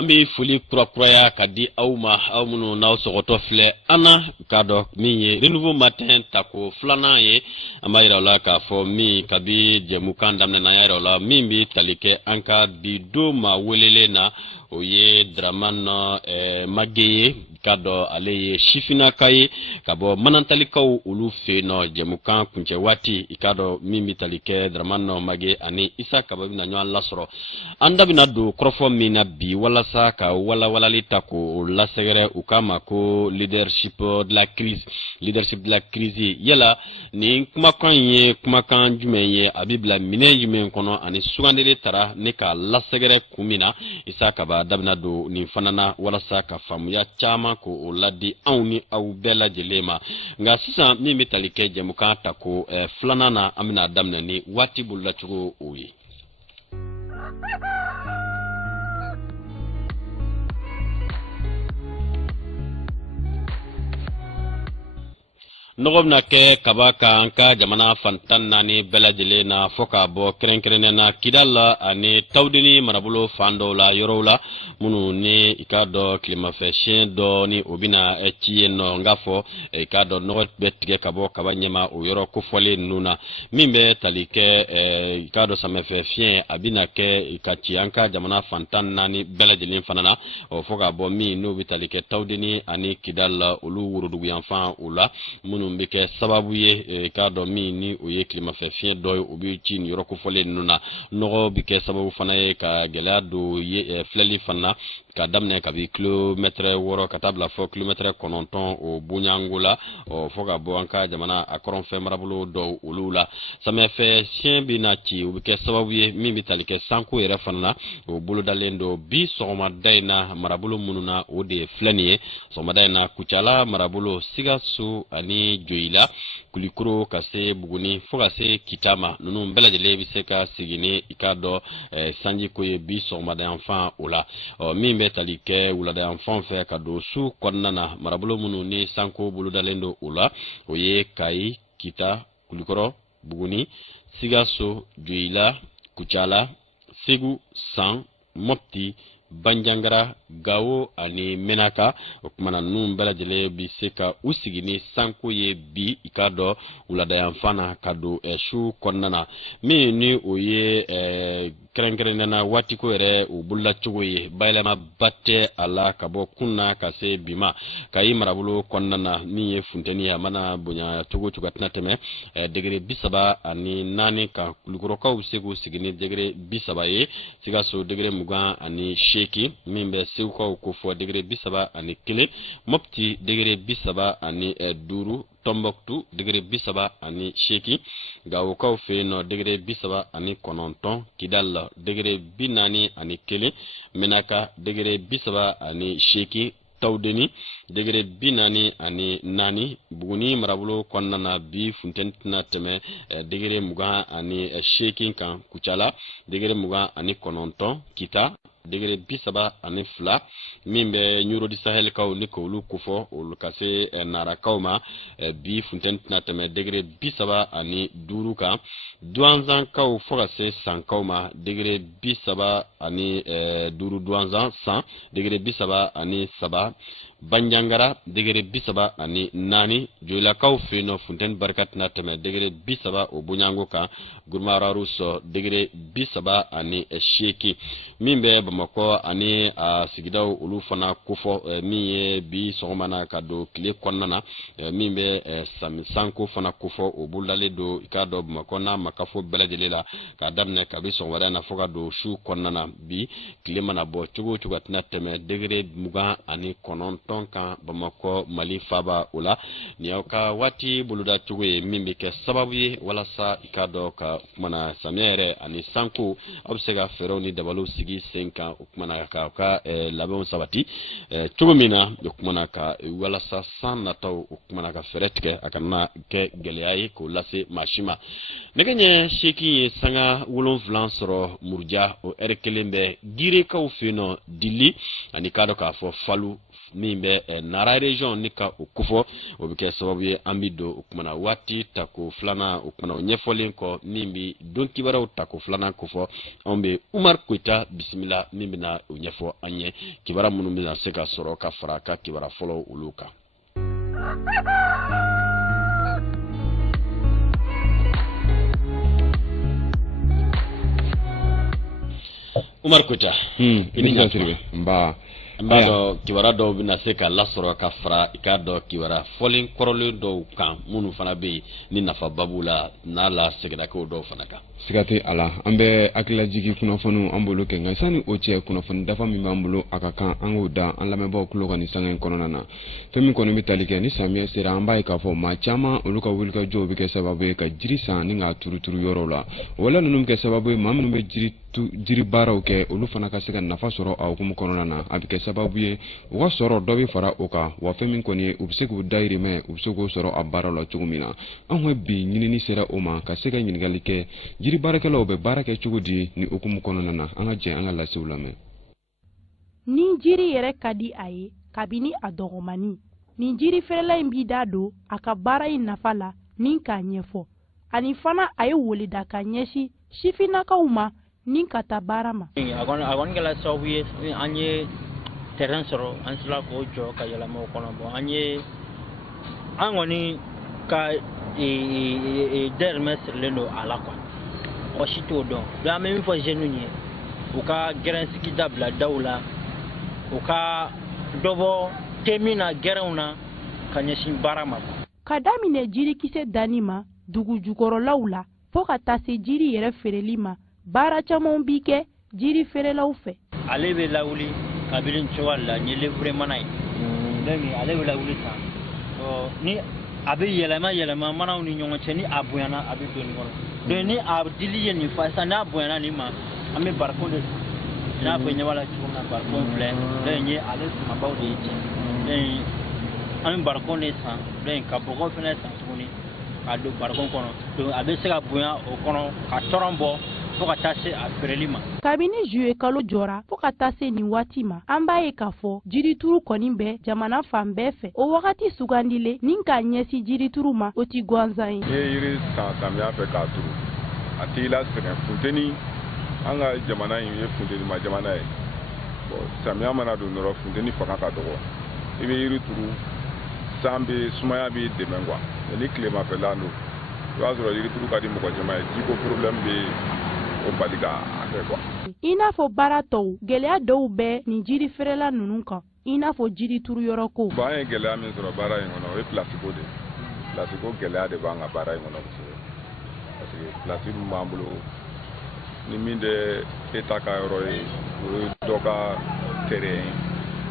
Ambi foli kura kadi awma awmuno naw sogoto fle ana kado mi renouveau matin tako flana ye amayra la ka fo mi kabi jemukan damne na yara la mimbi talike anka bido ma welele na oye draman mageye kado aleye shifina kai kabo manantalikaw ulu fe no jemukan kunche wati ikado mimbi talike draman no mage ani isa kabo na nyo lasro anda binadu krofo mina bi wala saka wala litako la segere ukama ko leadership de la crise yala ni kumakan jumenye abibla mine jumen kono ani sugandele tara ne ka la segere kumina isa kaba dabna do ni fanana wala saka famuya chama ko ladi awni aw bela jelema nga sisa mi metalike jemuka tako flanana amina damna ni wati bulla chugo oyi nogom na ke kabaka anka jamana fantan nani belajele na foka bo krenkrene na kidala ani tawdini marabulo fando la yorola munu ni ikado klima fashion do ni obina etieno ngafo ikado nogot betge kabo kabanyema o yoro kufole nuna mimbe talike ikado samefe fien abina ke ikachi anka jamana fantan nani belajele fanana o foka bo mi no bitalike tawdini ani kidala ulu wurudu yanfa ula munu mbike sababu ye kado mi ni oye klima fefien doy obi ci ni roko fole nuna nogo bike sababu fana ye ka gelado ye fleli fana ka damne ka bi kilometre woro katabla fo kilometre kononton o bunyangula o foga boanka jamana akoron fe marabulo do ulula same fe sien bi na ci bike sababu ye mi bitalike sanku yere fana o bulu dalendo bi soma daina marabulo mununa o de flenie soma daina kuchala marabulo sigasu ani joila kulikuro kase buguni foga se kitama nunu mbela jele biseka sigini ikado sanji koye bi soma da enfant ola mi talike wula da enfant fe kado su konnana marabulo munu ni sanko bulu dalendo ula oye kai kita kulikoro buguni sigaso joila kuchala segu san mopti banjangara gawo ani menaka okumana num bela jele bi seka usigini sanko ye bi ikado ulada yanfana kado shu konnana mi ni oye krenkrena watiko ere ubulla chugoye bailama batte ala kabo kunna kase bima kayi marabulo konnana ni ye funteni ya mana bunya chugo chugatna teme degre bisaba ani nani ka kulukuro ka usego sigini degre bisaba ye sigaso degre muga ani sheki mimbe seuko ko fo degre bisaba ani kile mopti degre bisaba ani duru Tombouctou degré bisaba ani sheki gawo kaw fe no degré bisaba ani kononton Kidal degré binani ani kele Menaka degré bisaba ani sheki Tawdeni degré binani ani nani Buguni marabulo konnana bi funtentina teme degré muga ani sheki kan kuchala degré muga ani kononton Kita degré bisaba ani fla mimbe nyuro di sahel kaw ni ko lu kufo ul kase nara kawma bi funtentina teme degré bisaba ani duruka douanzan kaw fogase san kawma degré bisaba ani duru douanzan 100 degré bisaba ani saba Banjangara degré bisaba ani nani joila kaw feno funten barkat na teme degré bisaba o bunyango ka gurmara ruso degré bisaba ani sheki mimbe bamako ani sigidaw ulu fana kufo miye bi sogomana kado kile konnana mimbe sanko fana kufo o bulale do ikado bamako na makafo belajelela ka damne kabi sogwara na foga do shu konnana bi kile mana bo chugo chugatna teme degré muga ani konon tonka bamako mali faba ula niyoka wati buluda chugoye mimbi ke sababu ye wala sa ikado ka mana samere ani sanku obsega feroni dabalu sigi senka ukmana ka labon sabati chugumina ukmana ka wala sa sanna taw ukmana ka feretke akana ke geleayi ko lase mashima negenye sheki sanga wulon vlansoro murja o erkelembe gire ka ufino dili ani kado ka fo falu mimbe nara region nika ukufo obike sababu ye ambido ukumana wati tako flana ukumana nyefolin ko nimbi don kibara tako flana kufo ombe Umar Kuita bismillah min bɛna o ɲɛfɔ an ye kibara minnu bɛna se ka sɔrɔ ka fara ka kibara fɔlɔ olu kan. Umar Kota, ini jasiri mba do kiwara dɔw bɛna se ka lasɔrɔ ka fara i ka dɔ kiwara fɔlen kɔrɔlen dɔw kan minnu fana bɛ yen ni nafaba b'u la n'a la sɛgɛnnakew dɔw fana kan. Siga tɛ a la an bɛ hakililajigi kunnafoniw an bolo kɛ nka sani o cɛ kunnafoni dafa min b'an bolo a ka kan an k'o da an lamɛnbaaw tulo kan nin sanga in kɔnɔna na fɛn min kɔni bɛ tali kɛ ni samiyɛ sera an b'a ye k'a fɔ maa caman olu ka wulikajɔw bɛ kɛ sababu ye ka jiri san ni k'a turuturu yɔrɔw la wala ninnu bɛ kɛ sababu ye maa minnu bɛ jiri baaraw kɛ olu fana ka se ka nafa sɔrɔ a hukumu kɔnɔna na a bɛ kɛ sababu ye u ka sɔrɔ dɔ bɛ fara o kan wa fɛn min kɔni ye u bɛ se k'u dayirimɛ u bɛ se k'o sɔrɔ a baaraw la cogo min na an ka bi ɲinini sera o ma ka se ka ɲininkali kɛ jiri baarakɛlaw bɛ baara kɛ cogo di ni hukumu kɔnɔna na an ka jɛ an ka lasew lamɛn. Ni jiri yɛrɛ ka di a ye kabini a dɔgɔmani ni jiri feerela in b'i da don a ka baara in nafa la ni k'a ɲɛfɔ ani fana a ye weleda ka ɲɛsin sifinnakaw ma ni ka taa baara ma. A kɔni kɛla sababu ye an ye terrain sɔrɔ an sera k'o jɔ ka yɛlɛma o kɔnɔ an kɔni ka dayirimɛ sirilen don a la quoi mɔgɔ si t'o dɔn donc an bɛ min fɔ jeunes ye u ka gɛrɛnsigi dabila daw la u ka dɔ bɔ temi na gɛrɛnw na ka ɲɛsin baara ma. Ka daminɛ jirikisɛ danni ma dugu jukɔrɔlaw la fo ka taa se jiri yɛrɛ feereli ma baara caman bi kɛ jiri feerelaw fɛ. Ale bɛ lawuli kabini cogoya la ni livre mana ye donc ale bɛ lawuli tan ni a bɛ yɛlɛma manaw ni ɲɔgɔn cɛ ni a bonyana a bɛ don nin kɔnɔ donc ni a dili ye nin fa sisan n'a bonyana nin ma an bɛ barikon de san n'a fɔ ɲɛbala cogo min na barikon filɛ donc ye ale sumabaw de ye cɛ donc an bɛ barikon de san donc ka bɔgɔ fana san tuguni k'a don barikon kɔnɔ donc a bɛ se ka bonya o kɔnɔ ka tɔrɔn bɔ fo ka taa se a feereli ma. Kabini juillet kalo jɔra fo ka taa se nin waati ma an b'a ye k'a fɔ jirituru kɔni bɛ jamana fan bɛɛ fɛ o wagati sugandile ni k'a ɲɛsin jirituru ma o ti gansan ye. N'i ye yiri san samiya fɛ k'a turu a t'i la sɛgɛn funteni an ka jamana in ye funteni ma jamana ye samiya mana don dɔrɔn funteni fanga ka dɔgɔ i bɛ yiri turu san bɛ sumaya b'i dɛmɛ quoi ni tilemafɛla don i b'a sɔrɔ yirituru ka di mɔgɔ caman ye jiko problème bɛ o bali ka kɛ quoi. I n'a fɔ baara tɔw gɛlɛya dɔw bɛ nin jiri feerela ninnu kan i n'a fɔ jiri turu yɔrɔ ko. Bon an ye gɛlɛya min sɔrɔ baara in kɔnɔ o ye place ko de place ko gɛlɛya de b'an ka baara in kɔnɔ kosɛbɛ parce que place min b'an bolo ni min tɛ État ka yɔrɔ ye o ye dɔ ka terrain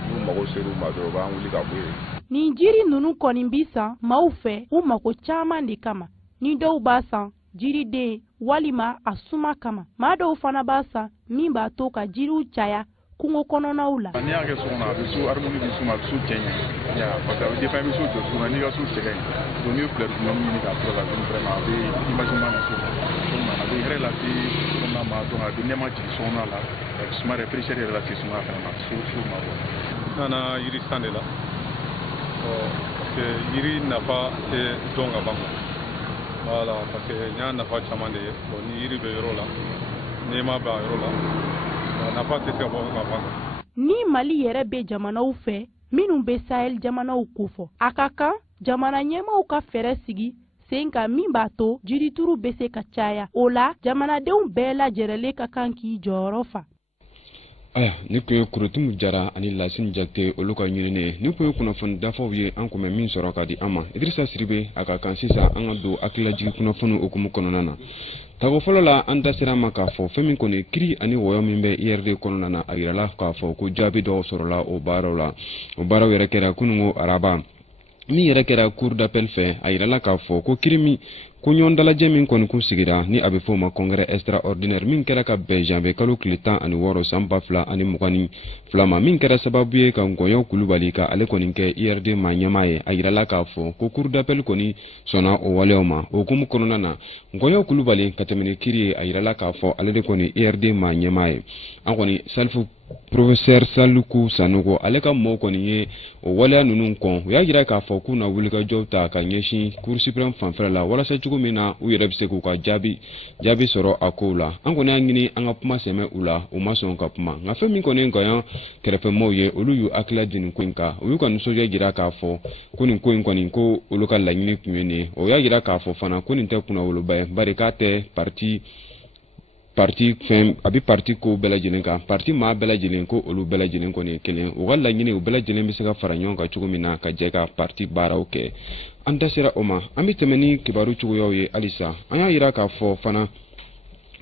n'u mago ser'u ma dɔrɔn u b'an wuli ka bɔ yen. Nin jiri ninnu kɔni bi san maaw fɛ u mago caman de kama ni dɔw b'a san jiriden walima a suma kama maa dɔw fana b'a san min b'a to ka jiriw caya kungo kɔnɔnaw la. N'i y'a kɛ so kɔnɔ a bɛ so harmonie bɛ suma a bɛ so cɛ ɲɛ parce que a bɛ dépend i bɛ so jɔ cogo min n'i ka so sɛgɛn donc n'i ye couleur duman ɲini k'a sɔrɔ la donc vraiment a bɛ imagement na so a bɛ hɛrɛ lase kɔnɔna ma donc a bɛ nɛma jigin so kɔnɔna la a bɛ suma yɛrɛ fraîcheur yɛrɛ lase suma fana ma so ma quoi. N nana yiri san de la parce que yiri nafa tɛ dɔn ka ban voilà parce que n y'a nafa caman de ye bon ni yiri bɛ yɔrɔ la nɛma b'a yɔrɔ la nafa tɛ se ka bɔ ka ban. Ni Mali yɛrɛ bɛ jamanaw fɛ minnu bɛ Sahel jamanaw kofɔ a ka kan jamana ɲɛmaaw ka fɛɛrɛ sigi sen kan min b'a to jirituru bɛ se ka caya o la jamanadenw bɛɛ lajɛrɛlen ka kan k'i jɔyɔrɔ fa. Aya ni kun ye Kurutumu Jara ani Lasini Jakite olu ka ɲinini ni kun ye kunnafoni dafaw ye an kun bɛ min sɔrɔ ka di an ma Idrissa Siribe a ka kan sisan an ka don hakililajigi kunnafoni hukumu kɔnɔna na. Tago fɔlɔ la an da sera ma k'a fɔ fɛn min kɔni kiri ani wɔyɔ min bɛ IRD kɔnɔna na a yirala k'a fɔ ko jaabi dɔw sɔrɔla o baaraw la o baaraw yɛrɛ kɛra kunungo araba min yɛrɛ kɛra cour d'appel fɛ a yirala k'a fɔ ko kiri min ko ɲɔgɔn dalajɛ min kɔni kun sigira ni a bɛ fɔ o ma congrès extraordinaire min kɛra ka bɛn janvier kalo tile 16 san 2022 ma min kɛra sababu ye ka Nkɔyɔ Kulubali ka ale kɔni kɛ IRD ma ɲɛmaa ye a yirala k'a fɔ ko cour d'appel kɔni sɔnna o waleyaw ma o hukumu kɔnɔna na Nkɔyɔ Kulubali ka tɛmɛ ni kiri ye a yirala k'a fɔ ale de kɔni IRD ma ɲɛmaa ye an kɔni Salifu Professeur Saluku Sanogo ale ka mɔgɔw kɔni ye o waleya ninnu kɔn u y'a jira k'a fɔ k'u na wulikajɔw ta ka ɲɛsin Cour suprême fanfɛla la walasa cogo min na u yɛrɛ bɛ se k'u ka jaabi sɔrɔ a kow la an kɔni y'a ɲini an ka kuma sɛmɛ u la u ma sɔn ka kuma nka fɛn min kɔni ka yan kɛrɛfɛmɔgɔw ye olu y'u hakilila di nin ko in kan u y'u ka nisɔndiya jira k'a fɔ ko nin ko in kɔni ko olu ka laɲini tun ye nin ye o y'a jira k'a fɔ fana ko nin tɛ kunnawoloba ye bari k'a tɛ parti fɛn a bɛ parti ko bɛɛ lajɛlen kan parti maa bɛɛ lajɛlen ko olu bɛɛ lajɛlen kɔni ye kelen u ka laɲini u bɛɛ lajɛlen bɛ se ka fara ɲɔgɔn kan cogo min na ka jɛ ka parti baaraw kɛ an da sera o ma an bɛ tɛmɛ ni kibaru cogoyaw ye halisa an y'a jira k'a fɔ fana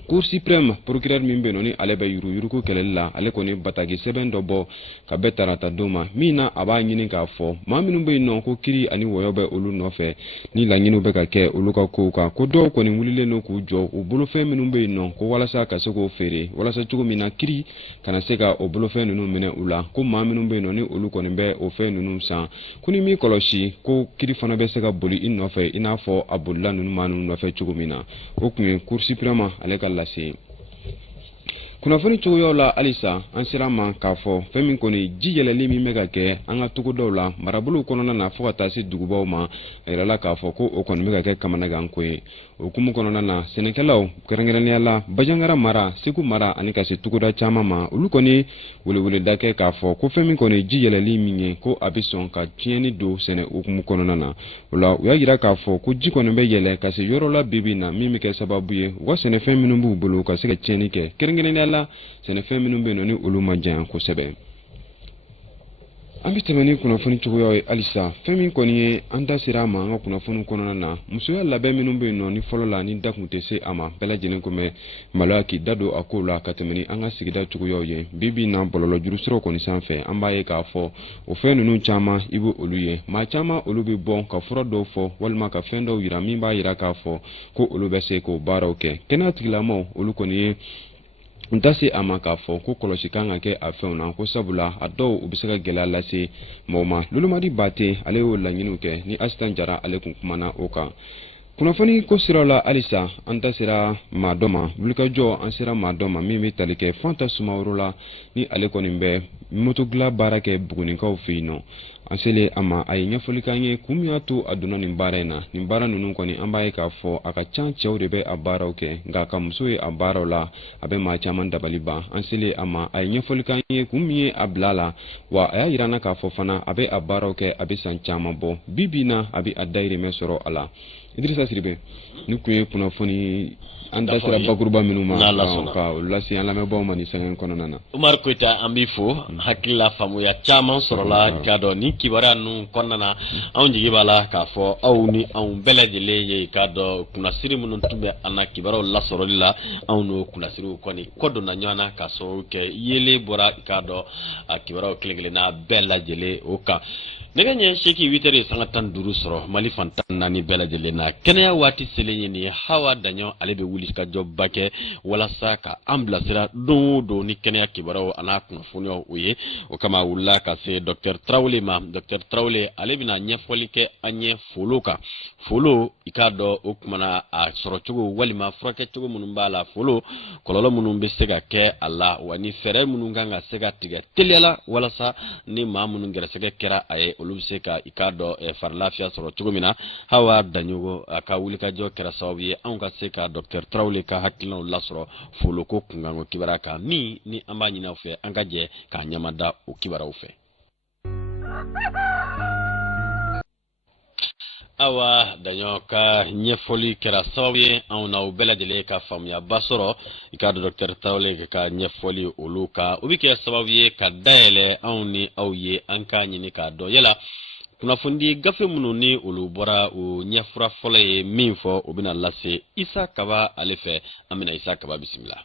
Cour suprême procureur min bɛ yen nɔ ni ale bɛ yuruguyurugu kɛlɛli la ale kɔni bataki sɛbɛn dɔ bɔ ka bɛɛ tarata don ma min na a b'a ɲini k'a fɔ maa minnu bɛ yen nɔ ko kiri ani wɔyɔ bɛ olu nɔfɛ ni laɲiniw bɛ ka kɛ olu ka kow kan ko dɔw kɔni wulilen don k'u jɔ u bolofɛn minnu bɛ yen nɔ ko walasa ka se k'o feere walasa cogo min na kiri kana se ka o bolofɛn ninnu minɛ u la ko maa minnu bɛ yen nɔ ni olu kɔni bɛ o fɛn ninnu san ko ni min kɔlɔsi ko kiri fana bɛ se ka boli i nɔfɛ i n'a fɔ a bolila ninnu maa ninnu nɔfɛ cogo min na o tun ye Cour suprême ale ka lase kunnafoni cogoyaw la halisa an sera ma k'a fɔ fɛn min kɔni ji yɛlɛli min bɛ ka kɛ an ka togodaw la marabolow kɔnɔna na fo ka taa se dugubaw ma a yirala k'a fɔ ko o kɔni bɛ ka kɛ kamanagan ko ye o hukumu kɔnɔna na sɛnɛkɛlaw kɛrɛnkɛrɛnnenya la Bajaŋara mara Segu mara ani ka se togoda caman ma olu kɔni weleweleda kɛ k'a fɔ ko fɛn min kɔni ji yɛlɛli min ye ko a bɛ sɔn ka tiɲɛni don sɛnɛ hukumu kɔnɔna na o la u y'a jira k'a fɔ ko ji kɔni bɛ yɛlɛ ka se yɔrɔ la bibi na min bɛ kɛ sababu ye u ka sɛnɛfɛn minnu b'u bolo ka se ka tiɲɛni kɛ kɛrɛnkɛrɛnnenya la sɛnɛfɛn minnu bɛ yen nɔ ni olu ma janya kosɛbɛ an bɛ tɛmɛ ni kunnafoni cogoyaw ye halisa fɛn min kɔni ye an da sera a ma an ka kunnafoni kɔnɔna na musoya labɛn minnu bɛ yen nɔ ni fɔlɔ la ni da kun tɛ se a ma bɛɛ lajɛlen ko mɛ maloya k'i da don a kow la ka tɛmɛ ni an ka sigida cogoyaw ye bi na bɔlɔlɔ juru siraw kɔni sanfɛ an b'a ye k'a fɔ o fɛn ninnu caman i bɛ olu ye maa caman olu bɛ bɔ ka fura dɔw fɔ walima ka fɛn dɔw yira min b'a yira k'a fɔ ko olu bɛ se k'o baaraw kɛ kɛnɛya tigilamɔgɔw olu kɔni ye n ta se a ma k'a fɔ ko kɔlɔsi kan ka kɛ a fɛnw na ko sabula a dɔw u bɛ se ka gɛlɛya lase mɔgɔ ma Lolomadi Bate ale y'o laɲiniw kɛ ni Asitan Jara ale kun kumana o kan kunnafoni ko siraw la halisa an ta sera maa dɔ ma wulikajɔ an sera maa dɔ ma min bɛ tali kɛ Fanta Sumaworo la ni ale kɔni bɛ motogila baara kɛ Bugunikaw fɛ yen nɔ an selen a ma a ye ɲɛfɔli k'an ye kun min y'a to a donna nin baara in na nin baara ninnu kɔni an b'a ye k'a fɔ a ka can cɛw de bɛ a baaraw kɛ nka ka muso ye a baaraw la a bɛ maa caman dabali ban an selen a ma a ye ɲɛfɔli k'an ye kun min ye a bila a la wa a y'a jira an na k'a fɔ fana a bɛ a baaraw kɛ a bɛ san caman bɔ bi na a bɛ a dayirimɛ sɔrɔ a la Idrissa Siribe ni kun ye kunnafoni an da sera bakuruba minnu ma ka lase an lamɛnbaaw ma ni sɛgɛn kɔnɔna na Umar Koita an b'i fo hakilila faamuya caman sɔrɔla k'a dɔn ni kibaruya ninnu kɔnɔna na anw jigi b'a la k'a fɔ aw ni anw bɛɛ lajɛlen ye k'a dɔn kunnasiri minnu tun bɛ an na kibaruyaw lasɔrɔli la anw n'o kunnasiriw kɔni kɔdonna ɲɔgɔn na k'a sababu kɛ yelen bɔra k'a dɔn a kibaruyaw kelen-kelenna bɛɛ lajɛlen o kan nɛgɛ ɲɛ 8 sanga 15 sɔrɔ Mali fantan 4 bɛɛ lajɛlen na kɛnɛya waati selen ye nin Hawa Daɲɔ ale bɛ wuli ka jɔba kɛ walasa ka an bilasira don o don ni kɛnɛya kibaruyaw an'a kunnafoniyaw o ye o kama a wulila ka se Dr Tarawele ma Dr Tarawele ale bɛna ɲɛfɔli kɛ an ɲɛ folo kan folo i k'a dɔn o kumana a sɔrɔ cogo walima furakɛ cogo minnu b'a la folo kɔlɔlɔ minnu bɛ se ka kɛ a la wa ni fɛɛrɛ minnu kan ka se ka tigɛ teliyala walasa ni maa minnu gɛrɛsɛgɛ kɛra a ye olu bɛ se ka i k'a dɔn farilafiya sɔrɔ cogo min na Hawa Daɲɔgɔ a ka wulikajɔ kɛra sababu ye anw ka se ka Dr Tarawele ka hakilinaw lasɔrɔ folo ko kunkanko kibaruya kan min ni an b'a ɲini aw fɛ an ka jɛ k'a ɲamada o kibaruyaw fɛ. Awa Daɲɔ ka ɲɛfɔli kɛra sababu ye anw n'aw bɛɛ lajɛlen ka faamuyaba sɔrɔ i k'a dɔn Dr Tarawele ka ɲɛfɔli olu kan o bɛ kɛ sababu ye ka dayɛlɛ anw ni aw ye an k'a ɲini k'a dɔn yala kunnafoni gafe minnu ni olu bɔra o ɲɛfura fɔlɔ ye min fɔ o bɛna lase Isa Kaba ale fɛ an bɛna Isa Kaba bisimila.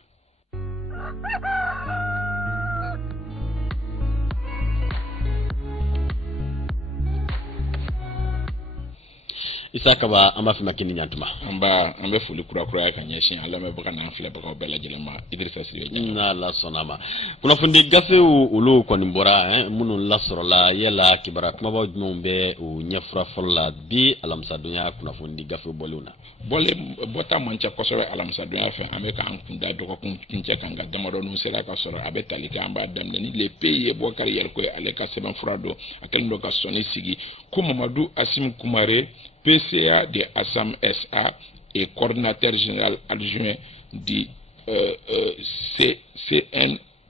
Isa Kaba an b'a fɛ ma kini ɲantuma an bɛ foli kura ka ɲɛsin an lamɛnbaga n'an filɛbagaw bɛɛ lajɛlen ma Idrissa Siribe n'Ala sɔnna ma kunnafoni gafew olu kɔni bɔra minnu lasɔrɔla yala kibaruya kumabaw jumɛnw bɛ o ɲɛfura fɔlɔ la bi alamisadonya kunnafoni gafew bɔlenw na bɔta man ca kosɛbɛ alamisadonya fɛ an bɛ k'an kun da dɔgɔkun kuncɛ kan nka damadɔninw sera ka sɔrɔ a bɛ tali kɛ an b'a daminɛ ni le pays ye Bɔkari Yɛriko ye ale ka sɛbɛnfura don a kɛlen don ka sɔnni sigi ko Mamadu Asim Kumare PCA de Assam SA et coordinateur général adjoint du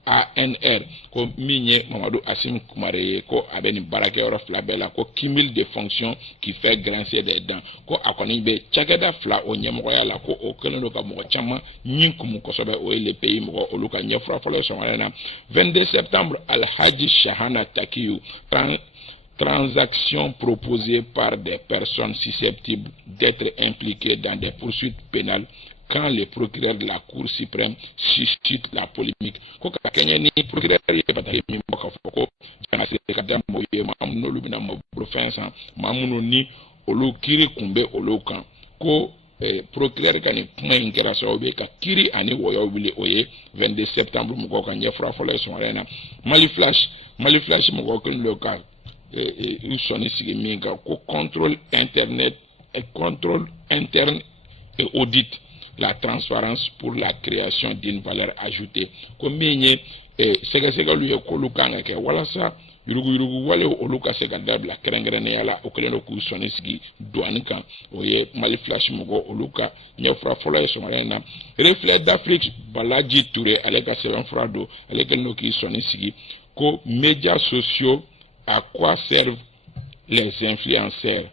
CNANR ko minye Mamadou Assim Koumaré ko abeni barake oro fla bela ko cumul de fonctions qui fait grincer des dents ko akoni be chakeda fla o nyemoko ya la ko o kelendo ka mo chama nyinkum ko sobe o le pays mo oluka nyefra folo somalena 22 septembre Al Haji Shahana Takiyu transaction proposée par des personnes susceptibles d'être impliquées dans des poursuites pénales quand le procureur de la Cour suprême suscite la polémique. Ko ka Kenya ni procureur ye batale mi mo ka foko jana se ka dam mo ye mam no lubina mo professeur mamuno ni olu kiri kumbe olu kan ko procureur kan ni point ingération be ka kiri ani woyo wili oye 22 septembre mo ko kan yefra folo so arena Mali Flash mo ko kan local une sonne sigi minga ko contrôle interne et audit la transparence pour la création d'une valeur ajoutée comme minye sega lui ko lukanga ke wala sa yurugu wale oluka sega dabla kerengrene yala okeleno ku sonne sigi douane kan oye Mali Flash mugo oluka nyofra fola so marena reflet d'Afrique Balaji Touré aleka seven frado aleka no ki sonne sigi ko médias sociaux. À quoi servent les influenceurs?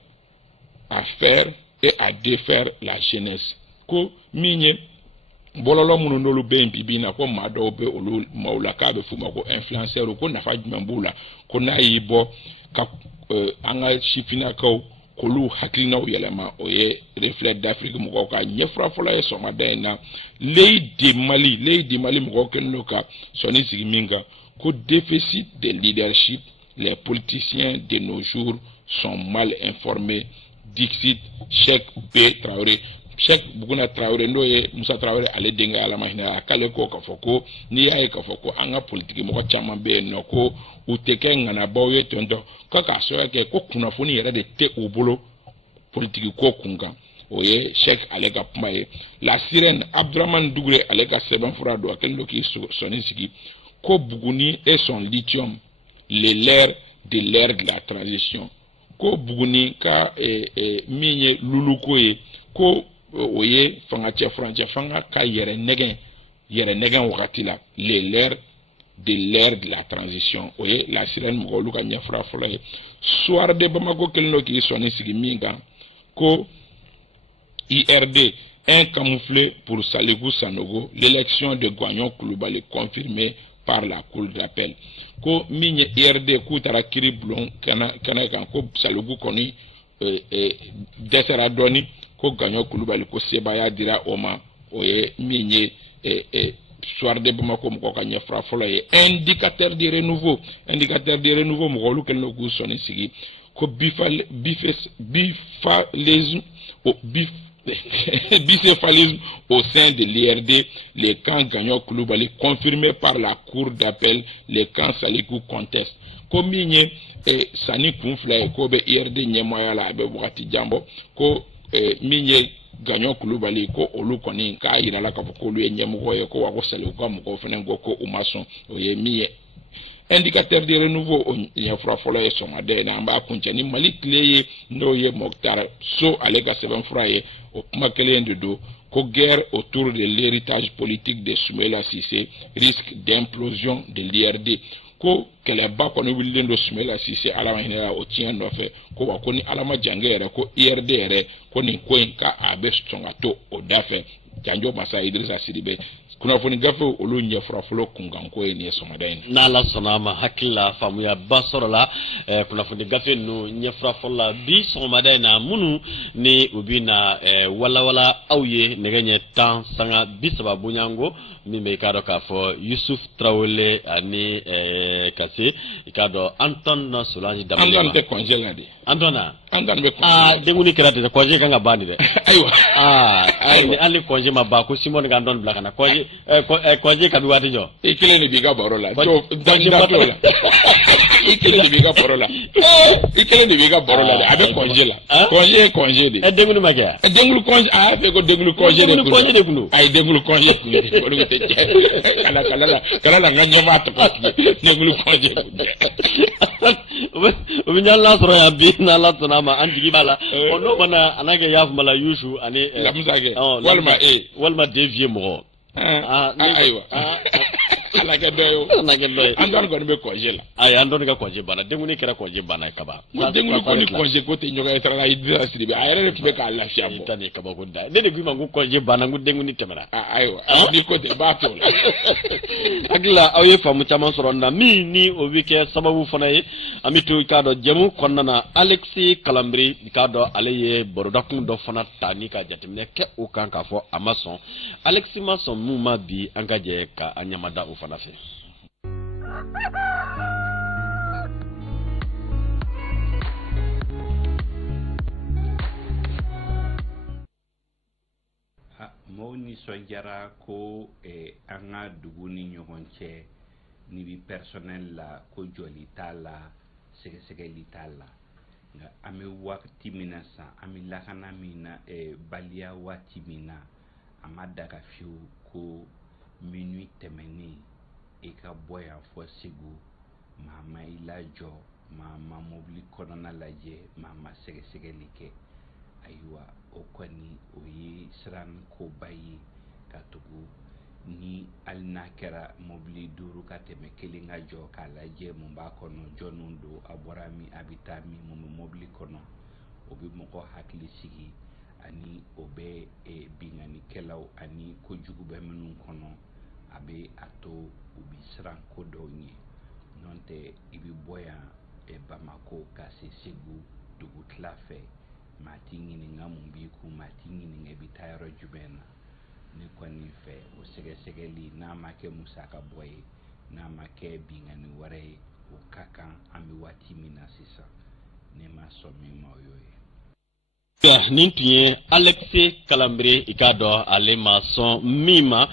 À faire et à défaire la jeunesse. Ko minye bololo munondolu be bibi na ko mado be olu maula ka be fuma ko influenceur ko nafa jumambula ko na yibo ka anga shifina ko kolu hakilina yelema oye reflet d'Afrique mo ka nyefra fola e soma dena leidi Mali mo ko kenloka soni sigiminga ko déficit de leadership. Les politiciens de nos jours sont mal informés. Dixit Cheikh B. Traoré. Cheikh Buguna Traoré noye Musa Traoré ale denga ala mahina akale ko kafoko ni ya kafoko anga politique mo chama be no ko uteke ngana bawe tondo kaka so yake ko kuna foni yere de te obolo politique ko kunga oye Cheikh alega pmaye la sirène Abdourahmane Dougré alega seben furado akelo ki sonisiki ko Buguni et son lithium l'ère de la transition ko Buguni ka minye lulukoye ko oye fanga che franche fanga ka yere negen wakati la l'ère de la transition oye la sirène mo luka nyafra fola soir de Bamako kelno ki soni sigi minga ko IRD un camouflé pour Saligou Sanogo l'élection de Guagnon Koulibaly confirmée par la cour d'appel ko minye IRD ku tarakiri blon kana kan ko Saligou koni desera doni ko Guagnon Koulibaly ko sebaya dira oma oye minye soir de Bamako mo ka nyefra fola ye indicateur de renouveau mo lu kelno ku soni sigi ko bicéphalisme au sein de l'IRD, les camps Guagnon Koulibaly confirmés par la cour d'appel, les camps Saligou contestent. Comme Sani Kounfla ko be IRD nyemoya la be wakati jambo ko minye Guagnon Koulibaly ko olu koni ka ira la ka ko lu nyemo ko wa ko Saligou ko fenen go ko umason oye miye indicateur de renouveau on fera fola et somade na mba kunchani Mali clé no ye Mokhtar so alega seven fraye au makele do ko guerre autour de l'héritage politique de Soumaïla Cissé risque d'implosion de l'IRD ko kele ba ko no wilendo Soumaïla Cissé ala mahina o tien no fe ko wa ko ni alama jangere ko IRD re ko ni ko nka abe stonga to odafe janjo masa Idrissa Sidibé kuna foni gafe olu nyefra folo kunganko ni somadain na la sonama hakilla famu ya basorola kuna foni gafe no nyefra fola bi somadain na munu ni ubina wala awye negenye tan sanga bi sababu nyango mi me kado ka fo Yusuf Traoré ani kasi ikado Anton na Solange Damé Anton te congé di Antona Anton be denguni kirate congé kanga bandi de aywa ali congé mabako Simon Gandon blakana congé kabi wati jo ikile ni biga borola to dandato la ikele de biga borola ikele de biga borola avec congé là congé de dengulu maga dengulu congé fait ko dengulu congé de kunu ay dengulu congé kunu kala nga va to dengulu congé obi nyalla soro ya bi na la tona ma andigi bala ono bana anage yaf mala yushu ani la musage walma devier mo aywa alaka doyo andon ko be congé la ay andon ga congé bana denguni kera congé bana kaba dengulu ko ni congé ko te nyoga etara idira sidibe ayere to be ka la fiamo tani kaba ko da de gui mangu congé bana ngu denguni temera aywa ni ko te ba to agla awye famu chama soro na mi ni o wike sababu fana ye amitu kado jemu konnana Alexis Kalambri kado aleye borodakun do fana tani ka jatimne ke o kan ka fo amason Alexis mason muma bi angaje ka anyamada o fana fe mo ni sonjara ko an ka dugu ni ɲɔgɔn cɛ ni bi personnel la ko jɔli t'a la sɛgɛsɛgɛli t'a la nka an bɛ waati min na sisan an bɛ lakana min na baliya waati min na a ma daga fiyewu ko minuit tɛmɛnen i ka bɔ yan fɔ Segu maa ma i lajɔ maa ma mobili kɔnɔna lajɛ maa ma sɛgɛsɛgɛli kɛ ayiwa o kɔni o ye siran koba ye ka tugu ni hali n'a kɛra mobili 5 ka tɛmɛ 1 ka jɔ k'a lajɛ mun b'a kɔnɔ jɔnniw don a bɔra min a bɛ taa min mun bɛ mobili kɔnɔ o bɛ mɔgɔ hakili sigi ani o bɛ bingannikɛlaw ani kojugu bɛ minnu kɔnɔ a bɛ a to u bɛ siran ko dɔw ɲɛ n'o tɛ i bɛ bɔ yan Bamako ka se Segu dugu tila fɛ maa t'i ɲininka mun b'i kun maa t'i ɲininka i bɛ taa yɔrɔ jumɛn na ne kɔni fɛ o sɛgɛsɛgɛli n'a ma kɛ musaka bɔ ye n'a ma kɛ binganni wɛrɛ ye o ka kan an bɛ waati min na sisan ne ma sɔn min ma o y'o ye. nin tun ye Alexis Kalambri i k'a dɔn ale ma sɔn min ma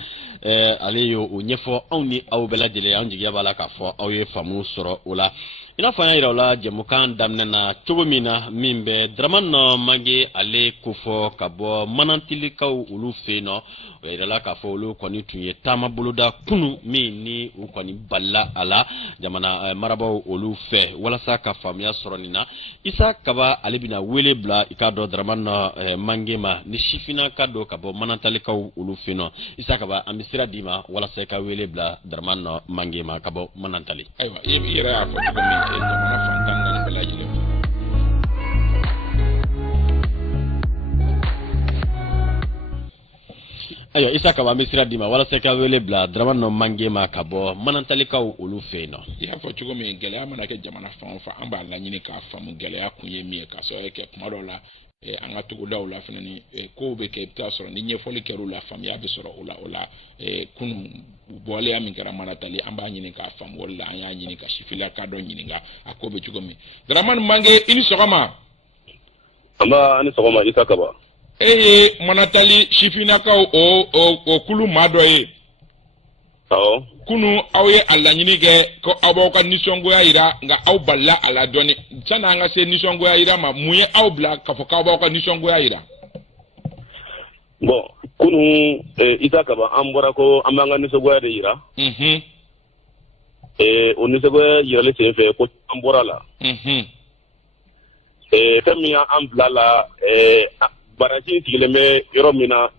ale y'o ɲɛfɔ anw ni aw bɛɛ lajɛlen an jigiya b'a la k'a fɔ aw ye faamu sɔrɔ o la i n'a fɔ an y'a yira o la jɛmukan daminɛ na cogo min na min bɛ Dramane Mange ale kofɔ ka bɔ Manantilikaw olu fɛ yen nɔ o yira la k'a fɔ olu kɔni tun ye taama boloda kunu min ni u kɔni balila a la jamana marabaw olu fɛ walasa ka faamuya sɔrɔ nin na Isa Kaba ale bɛna wele bila i k'a dɔn Dramane Mange ma ni sifinnaka dɔ ka bɔ Manantalikaw olu fɛ yen nɔ Isa Kaba an bɛ sira d'i ma walasa i ka wele bila Dramane Mange ma ka bɔ Manantali. Ayiwa i yɛrɛ y'a fɔ cogo min jamana fantan naani bɛɛ lajɛlen ayo Isa Kaba an bɛ sira d'i ma walasa i ka wele bila Dramane Mange ma ka bɔ Manantalikaw olu fɛ yen nɔ. I y'a fɔ cogo min gɛlɛya mana kɛ jamana fan o fan an b'a laɲini k'a faamu gɛlɛya kun ye min ye k'a sababu kɛ kuma dɔw la an ka togodaw la fana ni kow bɛ kɛ i bɛ taa sɔrɔ ni ɲɛfɔli kɛr'u la faamuya bɛ sɔrɔ o la kunun bɔleya min kɛra Manantali an b'a ɲini k'a faamu o la an y'a ɲini ka sifilaka dɔ ɲininka a ko bɛ cogo min Dramane Mange i ni sɔgɔma. Anba ani sɔgɔma Isa Kaba. E ye Manantali sifinnakaw o kulu maa dɔ ye. Awɔ. Kunu aw ye a laɲini kɛ ko aw b'aw ka nisɔngoya yira nka aw balila a la dɔɔni sanni an ka se nisɔngoya yira ma mun ye aw bila k'a fɔ k'aw b'aw ka nisɔngoya yira. Bon kunu Isa Kaba an bɔra ko an b'an ka nisɔngoya de yira. O nisɔngoya yirali sen fɛ ko an bɔra la. Fɛn min y'an bila la baraji sigilen bɛ yɔrɔ min na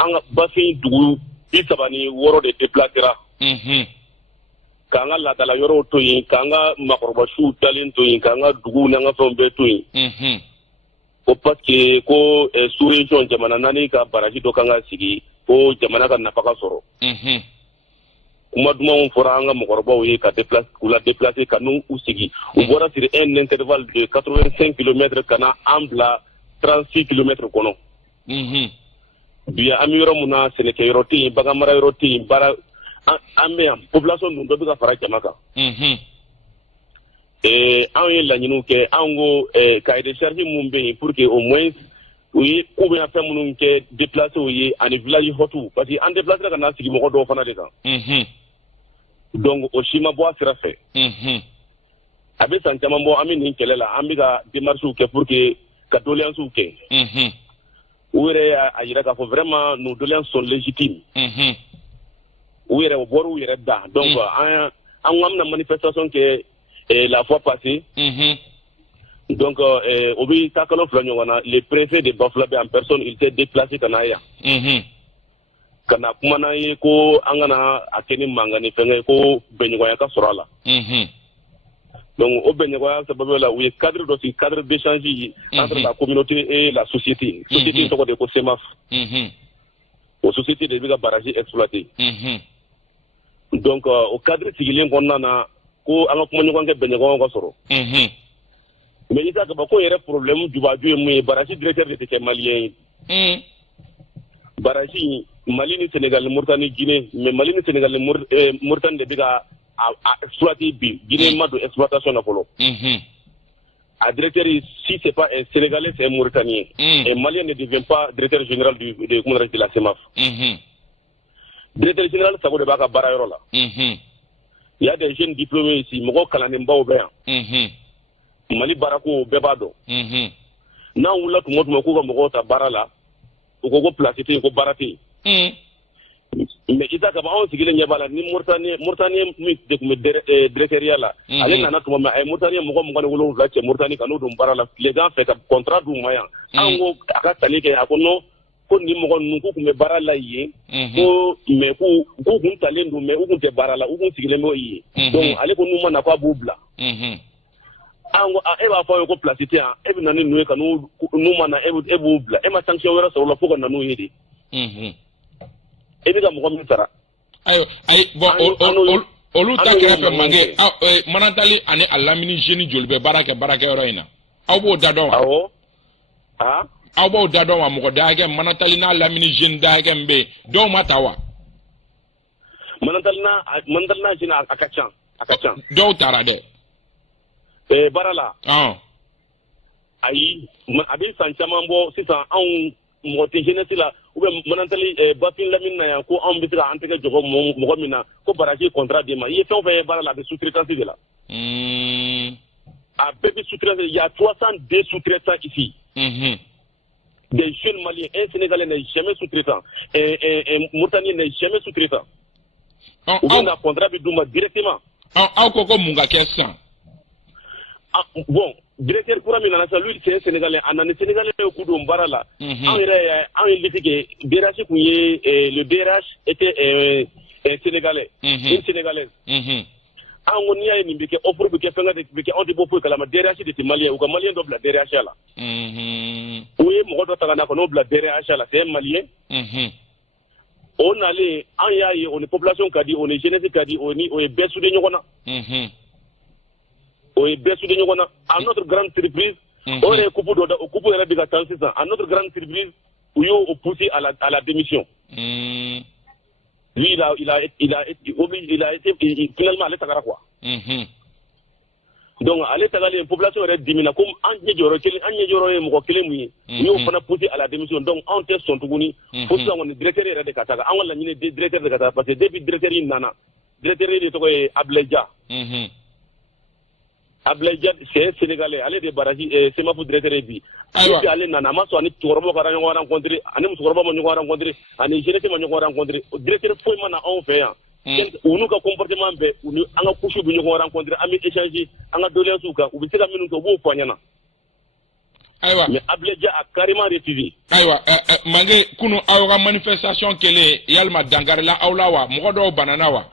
an ka Bafin dugu 36 de déplacera. K'an ka laadala yɔrɔw to yen k'an ka makɔrɔbasiw dalen to yen k'an ka duguw n'an ka fɛnw bɛɛ to yen. Ko parce que ko sous-région jamana naani ka baraji dɔ kan ka sigi ko jamana ka nafa ka sɔrɔ. Kuma dumanw fɔra an ka mɔgɔkɔrɔbaw ye ka k'u la déplacer ka n'u sigi u bɔra sur un intervalle de 85 km ka na an bila 36 km kɔnɔ. Bi an bɛ yɔrɔ mun na sɛnɛkɛ yɔrɔ tɛ yen bagan mara yɔrɔ tɛ yen baara an bɛ yan population ninnu dɔ bɛ ka fara jama kan. Anw ye laɲiniw kɛ anw ko cahier de charge mun bɛ yen pour que au moins u ye ko bɛ fɛn minnu kɛ déplacer ye ani village hôtes parce que an déplacer ka na sigi mɔgɔ dɔw fana de kan. Donc o si ma bɔ a sira fɛ. a bɛ san caman bɔ an bɛ nin kɛlɛ la an bɛ ka démarches kɛ pour que ka doléances kɛ u yɛrɛ y'a jira k'a fɔ vraiment nos doléances sont légitimes u yɛrɛ o bɔra u yɛrɛ da donc an ko an bɛna manifestation kɛ la fois passée donc o bɛ taa kalo 2 ɲɔgɔn na le préfet de Bafulabe en personne il s'est déplacé ka na yan ka na kuma n'an ye ko an kana a kɛ ni mankan ni fɛnkɛ ko bɛnɲɔgɔnya ka sɔrɔ a la donc o bɛnɲɔgɔnya sababu la u ye cadre dɔ sigi cadre d'échange entre la communauté et la société société tɔgɔ de ko CEMAF o société de bɛ ka barrage exploiter donc o cadre sigilen kɔnɔna na ko an ka kuma ɲɔgɔn kɛ bɛnɲɔgɔnw ka sɔrɔ mais isa ka ko yɛrɛ problème jubaju ye mun ye barrage directeur de tɛ kɛ malien ye barrage Mali ni Sénégal ni Mauritanie Guinée mais Mali ni Sénégal ni Mauritanie de bɛ ka exploiter bi Guinée ma don exploitation na fɔlɔ a directeur si c'est pas un Sénégalais c'est un Mauritanien et Malien ne devient pas directeur général de la CEMAF directeur général sago de b'a ka baara yɔrɔ la il y a des jeunes diplômés ici mɔgɔ kalanenbaw bɛ yan Mali baarako bɛɛ b'a dɔn n'an wulila tuma o tuma k'u ka mɔgɔw ta baara la u ko place tɛ yen ko baara tɛ yen mais isa kaba anw sigilen ɲɛ b'a la ni Mauritanie min de tun bɛ directeuriya la ale nana tuma min a ye Mauritanie mɔgɔ 27 cɛ Mauritanie ka n'u don baara la tilegan fɛ ka contrat d'u ma yan an ko a ka tali kɛ a ko non ko ni mɔgɔ ninnu k'u tun bɛ baara la yen ko mais k'u kun talen don mais u kun tɛ baara la u kun sigilen bɛ yen donc ale ko n'u ma na k'a b'u bila an ko e b'a fɔ a ye ko place tɛ yan e bɛ na ni ninnu ye ka n'u ma na e b'u bila e ma sanction wɛrɛ sɔrɔ o la fo ka na n'u ye de e bɛ ka mɔgɔ min sara ayi bon olu ta kɛrɛfɛ mange Manantali ani a lamini jeune joli bɛ baara kɛ baarakɛyɔrɔ in na aw b'o da dɔn wa aw b'o da dɔn wa mɔgɔ da hakɛ Manantali n'a lamini jeune da hakɛ min bɛ yen dɔw ma ta wa Manantali n'a jeune a ka ca dɔw taara dɛ baara la ayi a bɛ san caman bɔ sisan anw mɔgɔ tɛ jeunesse la ou bien Manantali Bafin Lamine na yan ko anw bɛ se ka an tɛgɛ jɔgɔ mɔgɔ min na ko barrage contrat d'e ma i ye fɛn o fɛn ye baara la a bɛ sous-traitance de la a bɛɛ bɛ sous-traitance il y a 302 sous-traitants ici des jeunes Maliens un Sénégalais n'est jamais sous-traitant un Mauritanien n'est jamais sous-traitant ou bien la contrat bɛ d'u ma directement aw ko ko mun ka kɛ sisan bon directeur kura min nana sa lui c'est un Sénégalais a nana Sénégalais ye ku don baara la anw ye liti kɛ DRH kun ye le DRH était Sénégalais une Sénégalaise an ko n'i y'a ye nin bɛ kɛ offre bɛ kɛ fɛn de bɛ kɛ anw tɛ bɔ foyi kalama DRH de tɛ Malien u ka Malien dɔ bila DRH la u ye mɔgɔ dɔ ta ka na ka n'o bila DRH la c'est un Malien o nalen an y'a ye o ni population ka di o ni jeunesse ka di o ye bɛɛ soudé ɲɔgɔn na o ye bɛɛ soudé ɲɔgɔn na à notre grande surprise o yɛrɛ ye coupe dɔ da o coupe yɛrɛ bɛ ka taa sisan à notre grande surprise u y'o poussé à la démission lui il a été finalement ale tagara quoi donc ale tagalen population yɛrɛ dimina comme an ɲɛ jɔyɔrɔ ye mɔgɔ kelen mun ye u y'o fana poussé à la démission donc anw tɛ sɔn tuguni fo sisan kɔni directeur yɛrɛ de ka taga an ka laɲini directeur de ka taga parce que depuis directeur in nana directeur de tɔgɔ ye Ablaye Dia Ablaye Dia c'est un Sénégalais ale de baraji CEMAF directeur ye bi depuis ale nana a ma sɔn ani cɛkɔrɔbaw ka ɲɔgɔn rencontré ani musokɔrɔbaw ma ɲɔgɔn rencontré ani jeunesse ma ɲɔgɔn rencontré directeur foyi ma na anw fɛ yan u n'u ka comportement bɛɛ u ni an ka couche bɛ ɲɔgɔn rencontré an bɛ échanger an ka doléances kan u bɛ se ka minnu kɛ u b'o fɔ an ɲɛna ayiwa mais Ablaye Dia a carrément refusé ayiwa mange kunu aw ka manifestation kɛlen yalima dangarila aw la wa mɔgɔ dɔw banana wa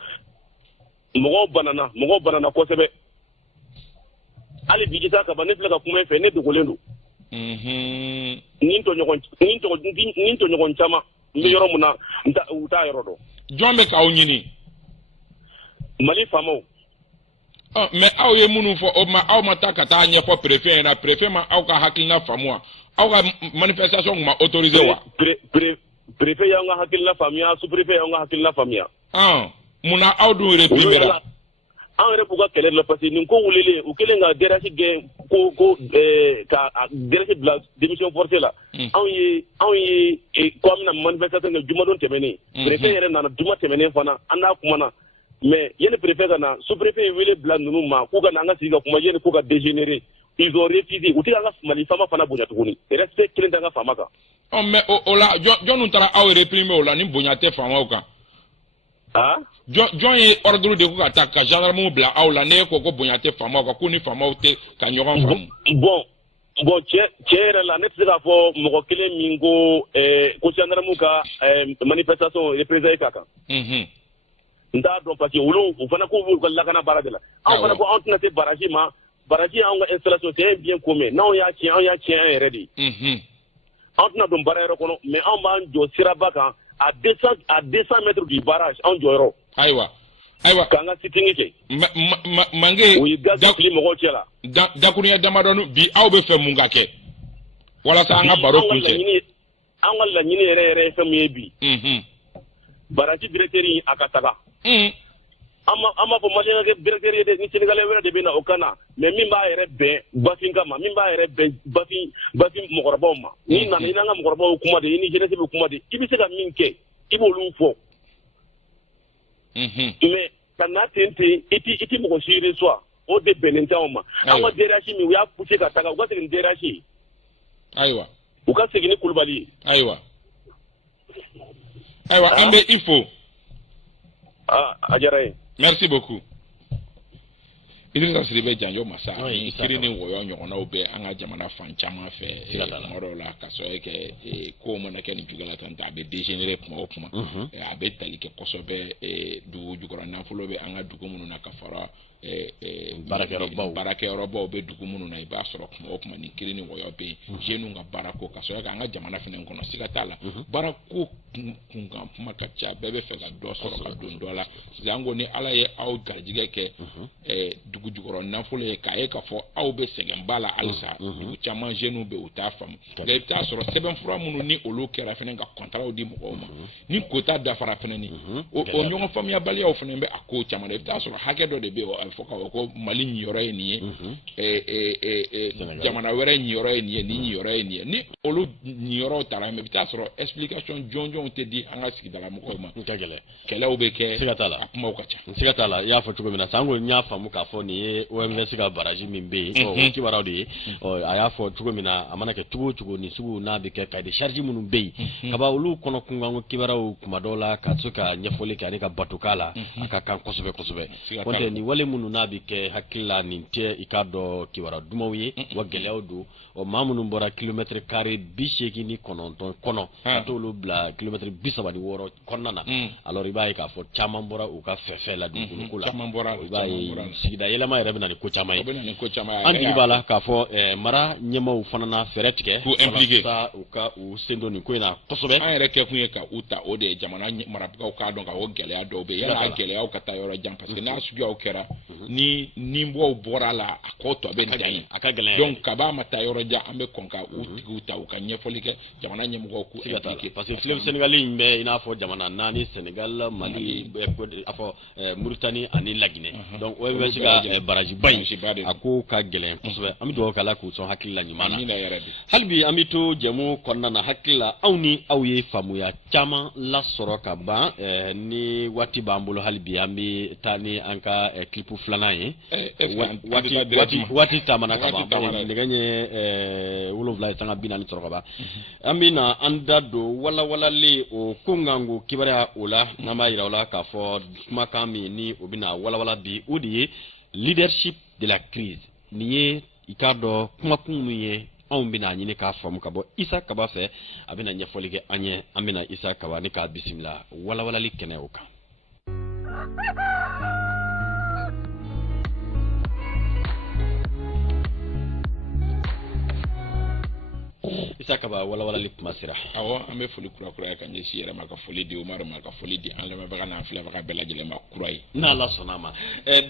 mɔgɔw banana kosɛbɛ hali bi isa ka ban ne filɛ ka kuma in fɛ ne dogolen don nin tɔɲɔgɔn caman n bɛ yɔrɔ min na u t'a yɔrɔ dɔn jɔn bɛ k'aw ɲini Mali faamaw mais aw ye minnu fɔ o ma aw ma taa ka taa ɲɛfɔ préfet ɲɛna préfet ma aw ka hakilina faamu wa aw ka manifestation kun ma autorisé wa préfet y'anw ka hakilina faamuya sous-préfet y'anw ka hakilina faamuya munna aw dun réprimer an yɛrɛ b'u ka kɛlɛ la parce que nin ko wulilen u kɛlen ka DRH gɛn ko ka DRH bila démission forcée la anw ye ko an bɛna manifestation kɛ jumadon tɛmɛnen préfet yɛrɛ nana juma tɛmɛnen fana an n'a kumana mais yene préfet kana sous-préfet wele bla nunu ma ko kana nga siga kuma yene ko ka dégénérer ils ont refusé uti nga mali fama fana bonya tuguni respect kilenda nga fama ka oh mais ola John ntara aw réprimer ola ni bonya te fama o ka ah John ye ordre de ko attaque ka gendarme bla aw la ne ko bonya te fama o ka ko ni fama o te ka nyoron fam bon tiere la net sera fo mo kele mingo ko gendarme ka manifestation représenter kaka nda do parce que wulu fana ko wulu la kana barade la an fana ko an tuna te barage ma baraji an ga installation c'est bien commun non ya tien ready an tuna do barayero kono mais an ban jo siraba kan à 200 mètres du barrage an joro aywa kanga sitingi ke mange oui gazli mo tiela dakuniya damadonu bi aw be fe munga ke wala sa nga baro kunche an wala nyini re fe mebi baraji directeur akataka ama fo malien ke directeur de ni sénégalais wala de bena okana mais min ba yere ben bafinga ma min ba yere ben bafi mokorba ma ni na ni nga mokorba kuma de ni jeunesse be kuma de ibi se ka min ke ibolu fo mais kana tente iti mo ko sire so o de benenta o ma ama derachi mi ya puche ka taka uka segin derachi aywa uka segin kulubali aywa ambe info ajare merci beaucoup Idrissa Siribe Janjo Massa ni kiri ni woyo nyona obe anga jamana fan chama fe moro la kaso eke ko mo na keni jugala tanta be dégénérer kuma opuma abe talike kosobe du jugora na fulobe anga dugu munu na kafara barake robo be dugu munu na iba soro kuma opuma ni kiri ni woyo be jenu nga barako kaso eke anga jamana fene ngono sigatala barako kunga puma kacha bebe fe ga do soro ka dondola zango ni ala ye au garjige ke dugu jugoro nafolo ye ka ye ka fɔ aw be sɛgɛn bala alisa dugu caman jeunes be u t'a faamu nka i bɛ taa sɔrɔ sɛbɛnfura minnu ni olu kɛra fɛnɛ ka kɔntaraw di mɔgɔw ma ni kota dafara fɛnɛ ni o ɲɔgɔn faamuyabaliyaw fɛnɛ bɛ a ko caman na i bɛ taa sɔrɔ hakɛ dɔ de bɛ yen a bɛ fɔ k'a fɔ ko mali ɲiyɔrɔ ye nin ye jamana wɛrɛ ɲiyɔrɔ ye nin ye nin ɲiyɔrɔ ye nin ye ni olu ɲiyɔrɔw taara mɛ i bɛ taa sɔrɔ explication jɔnjɔnw tɛ di an ka sigidala mɔgɔw ma kɛlɛw bɛ kɛ a kumaw ka ca siga t'a la i y'a fɔ cogo min na sango n y'a faamu k'a fɔ nin ye OMVS ka baraji min bɛ yen o kibaruyaw de ye a y'a fɔ cogo min na a mana kɛ cogo o cogo nin sugu n'a bɛ kɛ ka di charge minnu bɛ yen kaba olu kɔnɔ kunkanko kibaruyaw kuma dɔw la ka se ka ɲɛfɔli kɛ ani ka batoka la a ka kan kosɛbɛ kosɛbɛ kɔntɛ nin wale minnu n'a bɛ kɛ hakili la nin tɛ i k'a dɔn kibaruya dumanw ye wa gɛlɛyaw don maa minnu bɔra kilomɛtiri kare 89 kɔnɔ ka t'olu bila kilomɛtiri 36 kɔnɔna na alors i b'a ye k'a fɔ caman bɔra u ka fɛfɛ la dugukolo ko la i b'a ye sigida yɛlɛma yɛrɛ bɛ na ni ko caman ye an jigi b'a la k'a fɔ mara ɲɛmaaw fana na fɛɛrɛ tigɛ k'u impliquer u ka u sen don nin ko in na kosɛbɛ an yɛrɛ kɛ kun ye ka u ta o de ye jamana marabagaw k'a dɔn ka o gɛlɛya dɔw bɛ yen yan'a gɛlɛyaw ka taa yɔrɔ jan parce que n'a suguyaw kɛra ni bɔw bɔra la a kɔ tɔ bɛ dan ye a ka gɛlɛn donc kaba ma taa yɔrɔ jan an bɛ kɔn ka u tigiw ta u ka ɲɛfɔli kɛ jamana ɲɛmɔgɔw k'u impliquer parce que fleuve Sénégal in bɛ i n'a fɔ jamana 4 Sénégal Mali a fɔ Mauritanie ani Laginɛ donc o bɛ se ka baraji ba in a ko ka gɛlɛn kosɛbɛ an bɛ dugawu k'ala k'u sɔn hakili la ɲuman na hali bi an bɛ to jɛmu kɔnɔna na hakili la aw ni aw ye faamuya caman lasɔrɔ ka ban ni waati b'an bolo hali bi an bɛ taa ni an ka clip filanan ye waati taamana ka ban nɛgɛ ɲɛ 7:40 sɔrɔ ka ban an bɛ na an da don walawalali o ko nkanko kibaruya o la n'an b'a yira o la k'a fɔ kumakan min ni o bɛ na walawala bi o de ye leadership de la crise nin ye i k'a dɔn kumakun minnu ye anw bɛna ɲini k'a faamu ka bɔ Isa Kaba fɛ a bɛna ɲɛfɔli kɛ an ye an bɛna Isa Kaba ni k'a bisimila walawalali kɛnɛ o kan. Isa Kaba walawalali kuma sera awɔ an bɛ foli kura ka ɲɛsin yɛrɛ ma ka foli di Umaru ma ka foli di an lamɛnbaga n'an filɛbaga bɛɛ lajɛlen ma kura ye n'Ala sɔnna a ma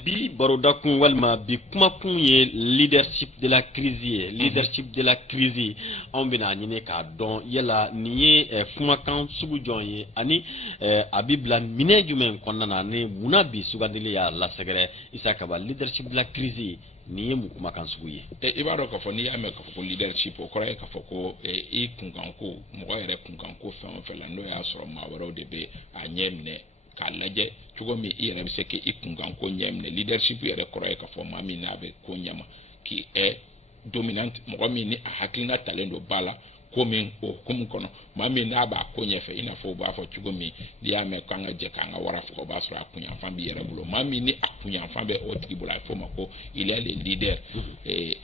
bi barodakun walima bi kumakun ye leadership de la crise ye leadership de la crise anw bɛna ɲini k'a dɔn yala nin ye kumakan sugu jɔn ye ani a bɛ bila minɛ jumɛn kɔnɔna na ni munna bi sugandili y'a lasɛgɛrɛ Isa Kaba leadership de la crise nin ye mun kumakan sugu ye i b'a dɔn k'a fɔ n'i y'a mɛn k'a fɔ ko leadership o kɔrɔ ye k'a fɔ ko i kunkanko mɔgɔ yɛrɛ kunkanko fɛn o fɛn la n'o y'a sɔrɔ maa wɛrɛw de bɛ a ɲɛ minɛ k'a lajɛ cogo min i yɛrɛ bɛ se k'i kunkan ko ɲɛ minɛ leadership yɛrɛ kɔrɔ ye k'a fɔ maa min n'a bɛ ko ɲɛma qui est dominante mɔgɔ min ni a hakilina talen don ba la ko min o hukumu kɔnɔ maa min n'a b'a ko ɲɛfɛ i n'a fɔ u b'a fɔ cogo min n'i y'a mɛn k'an ka jɛ k'an ka wara fɔ o b'a sɔrɔ a kunyanfan b'i yɛrɛ bolo maa min ni a kunyanfan bɛ o tigi bolo a bɛ fɔ o ma ko il est le leader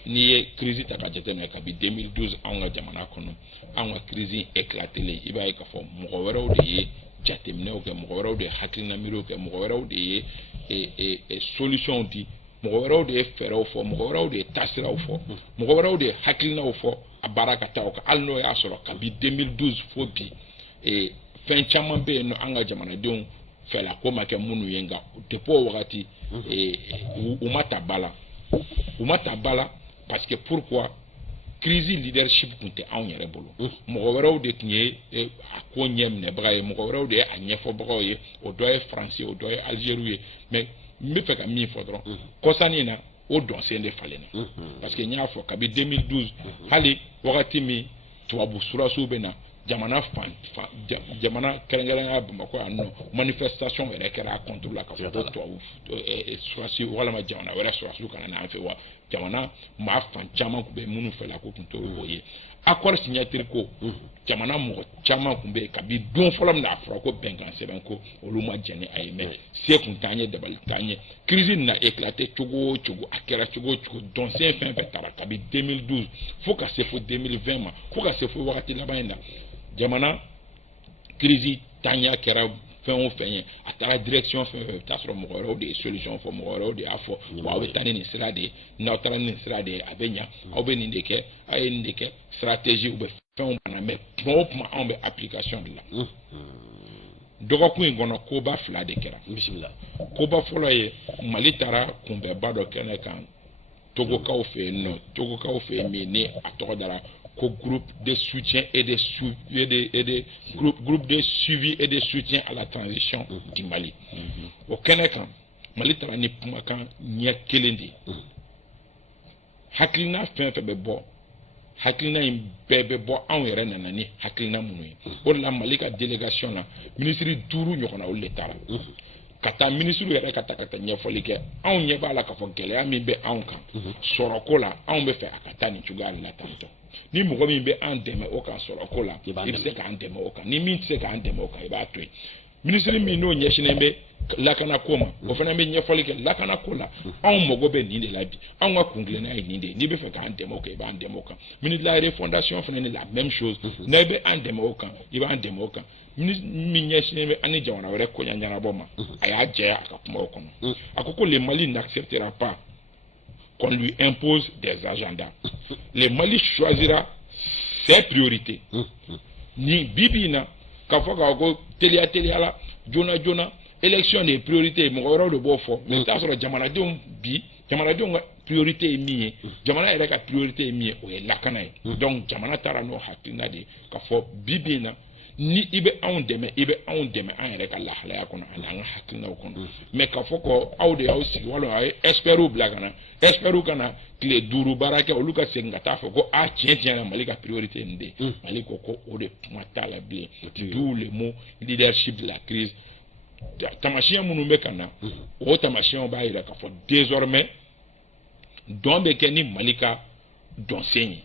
n'i ye crise ta ka jateminɛ kabi 2012 anw ka jamana kɔnɔ anw ka crise éclatée i b'a ye k'a fɔ mɔgɔ wɛrɛw de ye jateminɛw kɛ mɔgɔ wɛrɛw de ye hakilina miiriw kɛ mɔgɔ wɛrɛw de ye solution di mɔgɔ wɛrɛw de ye fɛɛrɛw fɔ mɔgɔ wɛrɛw de ye taasiraw fɔ mɔgɔ wɛrɛw de ye hakilinaw fɔ a baara ka taa o kan hali n'o y'a sɔrɔ kabi 2012 fo bi fɛn caman bɛ yen nɔ an ka jamanadenw fɛla ko ma kɛ minnu ye nka depuis o wagati u ma ta ba la parce que pourquoi crise leadership tun tɛ anw yɛrɛ bolo mɔgɔ wɛrɛw de tun ye a ko ɲɛ minɛbaga ye mɔgɔ wɛrɛw de ye a ɲɛfɔbagaw ye o dɔ ye faransi o dɔ ye alizeriw ye mais n bɛ fɛ ka min fɔ dɔrɔn kɔsannin na o dɔnsen de falen na parce que n y'a fɔ kabi 2012 hali wagati min tubabu surasiw bɛ na jamana kɛrɛnkɛrɛnya Bamakɔ yan nɔ manifestation yɛrɛ kɛra contre la ka fɔ ko tubabu surasiw walima jamana wɛrɛ surasiw kana n'an fɛ wa jamana maa fan caman tun bɛ minnu fɛla ko tun t'o ye accord signature ko jamana mɔgɔ caman tun bɛ yen kabi don fɔlɔ min na a fɔra ko bɛnkan sɛbɛn ko olu ma jɛn ni a ye mais se kun t'an ye dabali t'an ye crise na éclaté cogo o cogo a kɛra cogo o cogo dɔnsen fɛn fɛn taara kabi 2012 fo ka se fo 2020 ma fo ka se fo wagati laban in na jamana crise tanya kɛra fɛn o fɛn ye a taara direction fɛn fɛn i bɛ taa sɔrɔ mɔgɔ wɛrɛw de ye solution fɔ mɔgɔ wɛrɛw de y'a fɔ wa aw bɛ taa ni nin sira de ye n'aw taara ni nin sira de ye a bɛ ɲa aw bɛ nin de kɛ a ye nin de kɛ stratégie u bɛ fɛnw banna mais tuma o tuma anw bɛ application de la dɔgɔkun in kɔnɔ koba fila de kɛra koba fɔlɔ ye Mali taara kunbɛba dɔ kɛnɛ kan togokaw fɛ yen nɔ togokaw fɛ yen min ni a tɔgɔ dara ko groupe de soutien et de groupe de suivi et de soutien à la transition du Mali o kɛnɛ kan Mali taara ni kumakan ɲɛ kelen de hakilina fɛn fɛn bɛ bɔ hakilina in bɛɛ bɛ bɔ anw yɛrɛ nana ni hakilina minnu ye o de la Mali ka délégation na ministre 5 ɲɔgɔnna olu de taara ka taa ministre yɛrɛ ka taa ɲɛfɔli kɛ anw ɲɛ b'a la k'a fɔ gɛlɛya min bɛ anw kan sɔrɔko la anw bɛ fɛ a ka taa nin cogoya la tantɔ ni mɔgɔ min bɛ an dɛmɛ o kan sɔrɔko la i bɛ se k'an dɛmɛ o kan ni min tɛ se k'an dɛmɛ o kan i b'a to yen ministre min n'o ɲɛsinnen bɛ lakanako ma o fana bɛ ɲɛfɔli kɛ lakanako la anw mago bɛ nin de la bi anw ka kungilenna ye nin de ye n'i bɛ fɛ k'an dɛmɛ o kan i b'an dɛmɛ o kan ministre de la refondation fana ni la même chose n'a bɛ an dɛmɛ o kan i b'an dɛmɛ o kan ministre min ɲɛsinnen bɛ an ni jamana wɛrɛ koɲa ɲɛnabɔ ma a y'a jɛya a ka kuma o kɔnɔ a ko le Mali n'acceptera pas qu'on lui impose des agendas le Mali choisira ses priorités ni bibi na k'a fɔ k'a ko teliya la joona élection de priorité mɔgɔ wɛrɛw de b'o fɔ mais i t'a sɔrɔ jamanadenw ka priorité ye min ye jamana yɛrɛ ka priorité ye min ye o ye lakana ye donc jamana taara n'o hakilina de k'a fɔ bibi na ni i bɛ anw dɛmɛ i bɛ anw dɛmɛ an yɛrɛ ka lahalaya kɔnɔ ani an ka hakilinaw kɔnɔ mais k'a fɔ ko aw de y'aw sigi walima aw ye experts bila ka na experts ka na tile 5 baara kɛ olu ka segin ka taa fɔ ko tiɲɛ na Mali ka priorité nin de Mali ko o de kuma t'a la bilen d'où le mot leadership de la crise tamasiyɛn minnu bɛ ka na o tamasiyɛnw b'a jira k'a fɔ désormais dɔn bɛ kɛ ni Mali ka dɔnsen ye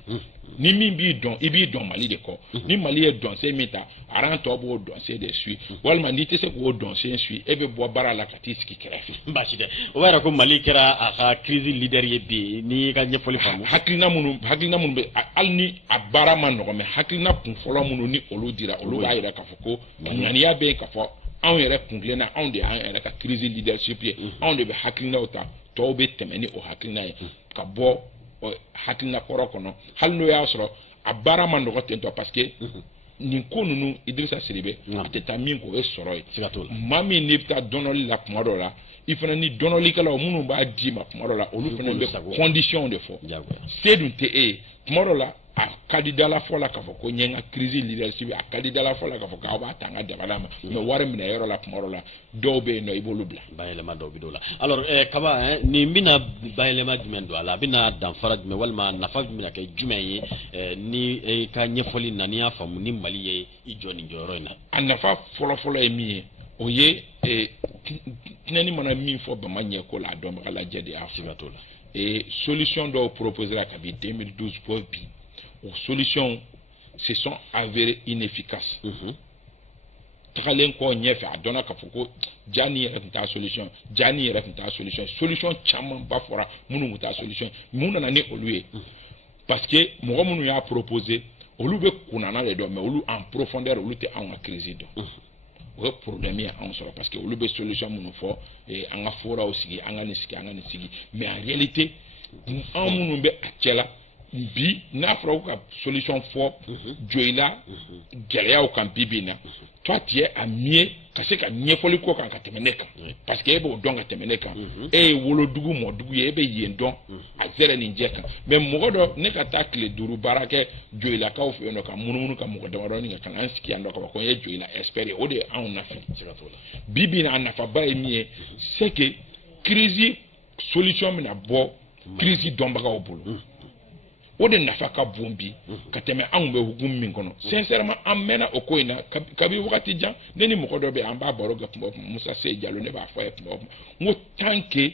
ni min b'i dɔn i b'i dɔn Mali de kɔ ni Mali ye dɔnsen min ta aran tɔ b'o dɔnsen de suit walima n'i tɛ se k'o dɔnsen suit e bɛ bɔ baara la ka t'i sigi kɛrɛfɛ baasi tɛ o b'a yira ko Mali kɛra a ka crise leader ye bi n'i ka ɲɛfɔli faamu hakilina minnu bɛ hali ni a baara ma nɔgɔn mais hakilina kun fɔlɔ minnu ni olu dira olu b'a jira k'a fɔ ko ŋaniya bɛ yen k'a fɔ anw yɛrɛ kungilenna anw de y'an yɛrɛ ka crise leadership ye anw de bɛ hakilinaw ta tɔw bɛ tɛmɛ ni o hakilina ye ka bɔ hakilina kɔrɔ kɔnɔ hali n'o y'a sɔrɔ a baara ma nɔgɔ ten tɔ parce que nin ko ninnu Idrissa Siribe a tɛ taa min k'o ye sɔrɔ ye maa min n'i bɛ taa dɔnɔli la kuma dɔ la i fana ni dɔnɔlikɛlaw minnu b'a d'i ma kuma dɔ la olu fana bɛ condition de fɔ se dun tɛ e ye kuma dɔ la a ka di dala fɔ la k'a fɔ ko n ye n ka crise leadership a ka di dala fɔ la k'a fɔ k'aw b'a ta n ka dabala ma mais wari minɛ yɔrɔ la kuma dɔ la dɔw bɛ yen nɔ i b'olu bila bayɛlɛma dɔw bɛ dɔw la alors Kaba nin bɛna bayɛlɛma jumɛn don a la a bɛna danfara jumɛn walima nafa bɛna kɛ jumɛn ye ni i ka ɲɛfɔli na n'i y'a faamu ni Mali ye i jɔ nin jɔyɔrɔ in na a nafa fɔlɔ-fɔlɔ ye min ye o ye tinani mana min fɔ bamanya ko la dɔn baga lajɛ de a siga to la solution dɔw proposer la kabi 2012 fɔ bi o solution se sont avérées inefficaces tagalen kɔ ɲɛfɛ a dɔnna k'a fɔ ko jani yɛrɛ tun t'a solution solution caman ba fɔra minnu tun t'a solution mun nana ni olu ye parce que mɔgɔ minnu y'a proposer olu bɛ kunnana de dɔn mais olu en profondeur olu tɛ anw ka crise dɔn o ye problème ye anw sɔrɔ parce que olu bɛ solution minnu fɔ an ka foraw sigi an ka nin sigi mais en réalité anw minnu bɛ a cɛla bi n'a fɔra ko ka solution fɔ joyila gɛlɛyaw kan bi na toi tu es à mieux ka se ka ɲɛfɔli ko kan ka tɛmɛ ne kan parce que e b'o dɔn ka tɛmɛ ne kan e ye wolodugu mɔdugu ye e bɛ yen dɔn a zɛrɛ nin jɛ kan mais mɔgɔ dɔ ne ka taa tile 5 baara kɛ joyilakaw fɛ yen nɔ ka munumunu ka mɔgɔ damadɔ ɲininka ka na an sigi yan dɔ ka fɔ ko n ye joyila expert ye o de ye anw nafa bi na a nafaba ye min ye c'est que crise solution bɛna bɔ crise dɔnbagaw bolo o de nafa ka bon bi ka tɛmɛ anw bɛ hukumu min kɔnɔ sincèrement an mɛnna o ko in na kabi wagati jan ne ni mɔgɔ dɔ bɛ an b'a baro kɛ kuma o kuma Musa Seyi Jalo ne b'a fɔ a ye kuma o kuma n ko tant que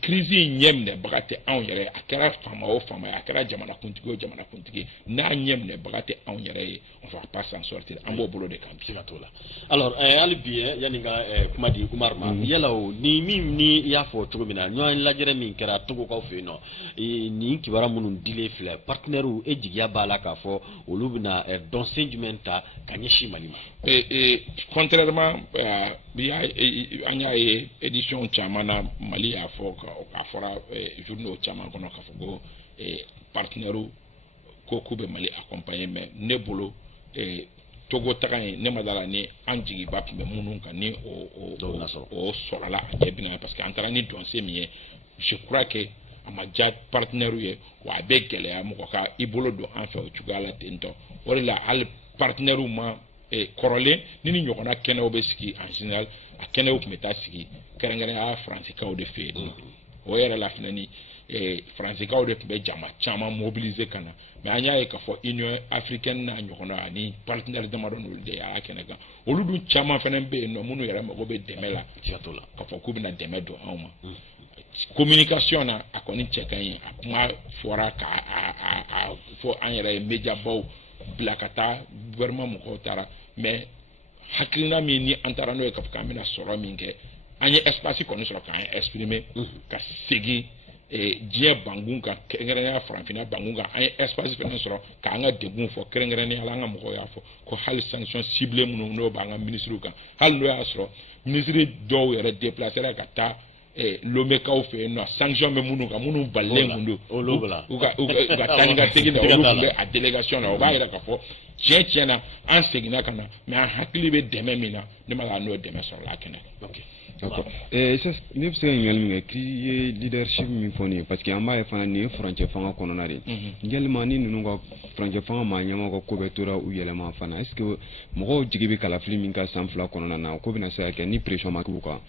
crise in ɲɛ minɛbaga tɛ anw yɛrɛ a kɛra faama o faama ye a kɛra jamanakuntigi o jamanakuntigi n'a ɲɛ minɛbaga tɛ anw yɛrɛ ye on va pas s'en sortir an b'o bolo de kan bi ka t'o la alors hali bi yani ka kuma di Umar ma yala o ni min ni i y'a fɔ cogo min na ɲɔgɔn lajɛrɛ min kɛra Togokaw fɛ yen nɔ nin kibaruya minnu dilen filɛ partenaires e jigiya b'a la k'a fɔ olu bɛna dɔnsen jumɛn ta ka ɲɛsin Mali ma contrairement an y'a ye édition caman na Mali y'a fɔ a fɔra journaux caman kɔnɔ k'a fɔ ko partenaires ko k'u bɛ Mali accompagner mais ne bolo Togo taga in ne ma dala ni an jigiba tun bɛ minnu kan ni o sɔrɔla a ɲɛ bin parce que an taara ni dɔnsen min ye je crois que a ma diya partenaires ye wa a bɛ gɛlɛya mɔgɔ ka i bolo don an fɛ o cogoya la ten tɔ o de la hali partenaires ma kɔrɔlen ni ɲɔgɔnna kɛnɛw bɛ sigi en général a kɛnɛw tun bɛ taa sigi kɛrɛnkɛrɛnnenya Faransikaw de fɛ yen o yɛrɛ la fana ni Faransikaw de tun bɛ jama caman mobiliser ka na mais an y'a ye k'a fɔ Union africaine n'a ɲɔgɔnna ani partenaires damadɔ n'olu de y'a kɛnɛ kan olu dun caman fana bɛ yen nɔ minnu yɛrɛ mago bɛ dɛmɛ la k'a fɔ k'u bɛna dɛmɛ don anw ma communication na a kɔni cɛ ka ɲi a kuma fɔra k'a fɔ an yɛrɛ ye média baw bila ka taa gouvernement mɔgɔw taara mais hakilina min ni an taara n'o ye k'a fɔ k'an bɛna sɔrɔ min kɛ an ye espace kɔni sɔrɔ k'an exprimer ka segin diɲɛ bangun kan kɛrɛnkɛrɛnnenya farafinna bangun kan an ye espace fana sɔrɔ k'an ka degun fɔ kɛrɛnkɛrɛnnenya la an ka mɔgɔw y'a fɔ ko hali sanction ciblée minnu n'o b'an ka ministres kan hali n'o y'a sɔrɔ ministre dɔw yɛrɛ déplacera ka taa Lomekaw fɛ yen nɔ sanction bɛ minnu kan minnu balilen kun don u ka taa ni ka segin na olu tun bɛ a délégation na o b'a yira k'a fɔ tiɲɛ na an seginna ka na mais an hakili bɛ dɛmɛ min na ne ma n'o dɛmɛ sɔrɔ la kɛnɛ d'accord ne bɛ se ka ɲininkali min kɛ k'i ye leadership min fɔ nin ye parce que an b'a ye fana nin ye furancɛ fanga kɔnɔna de ye yalima ni ninnu ka furancɛ fanga maa ɲɛmaw ka ko bɛɛ tora u yɛlɛma fana est ce que mɔgɔw jigi bɛ kalafili min ka san 2 kɔnɔna na ko bɛna se ka kɛ ni pression ma k'u kan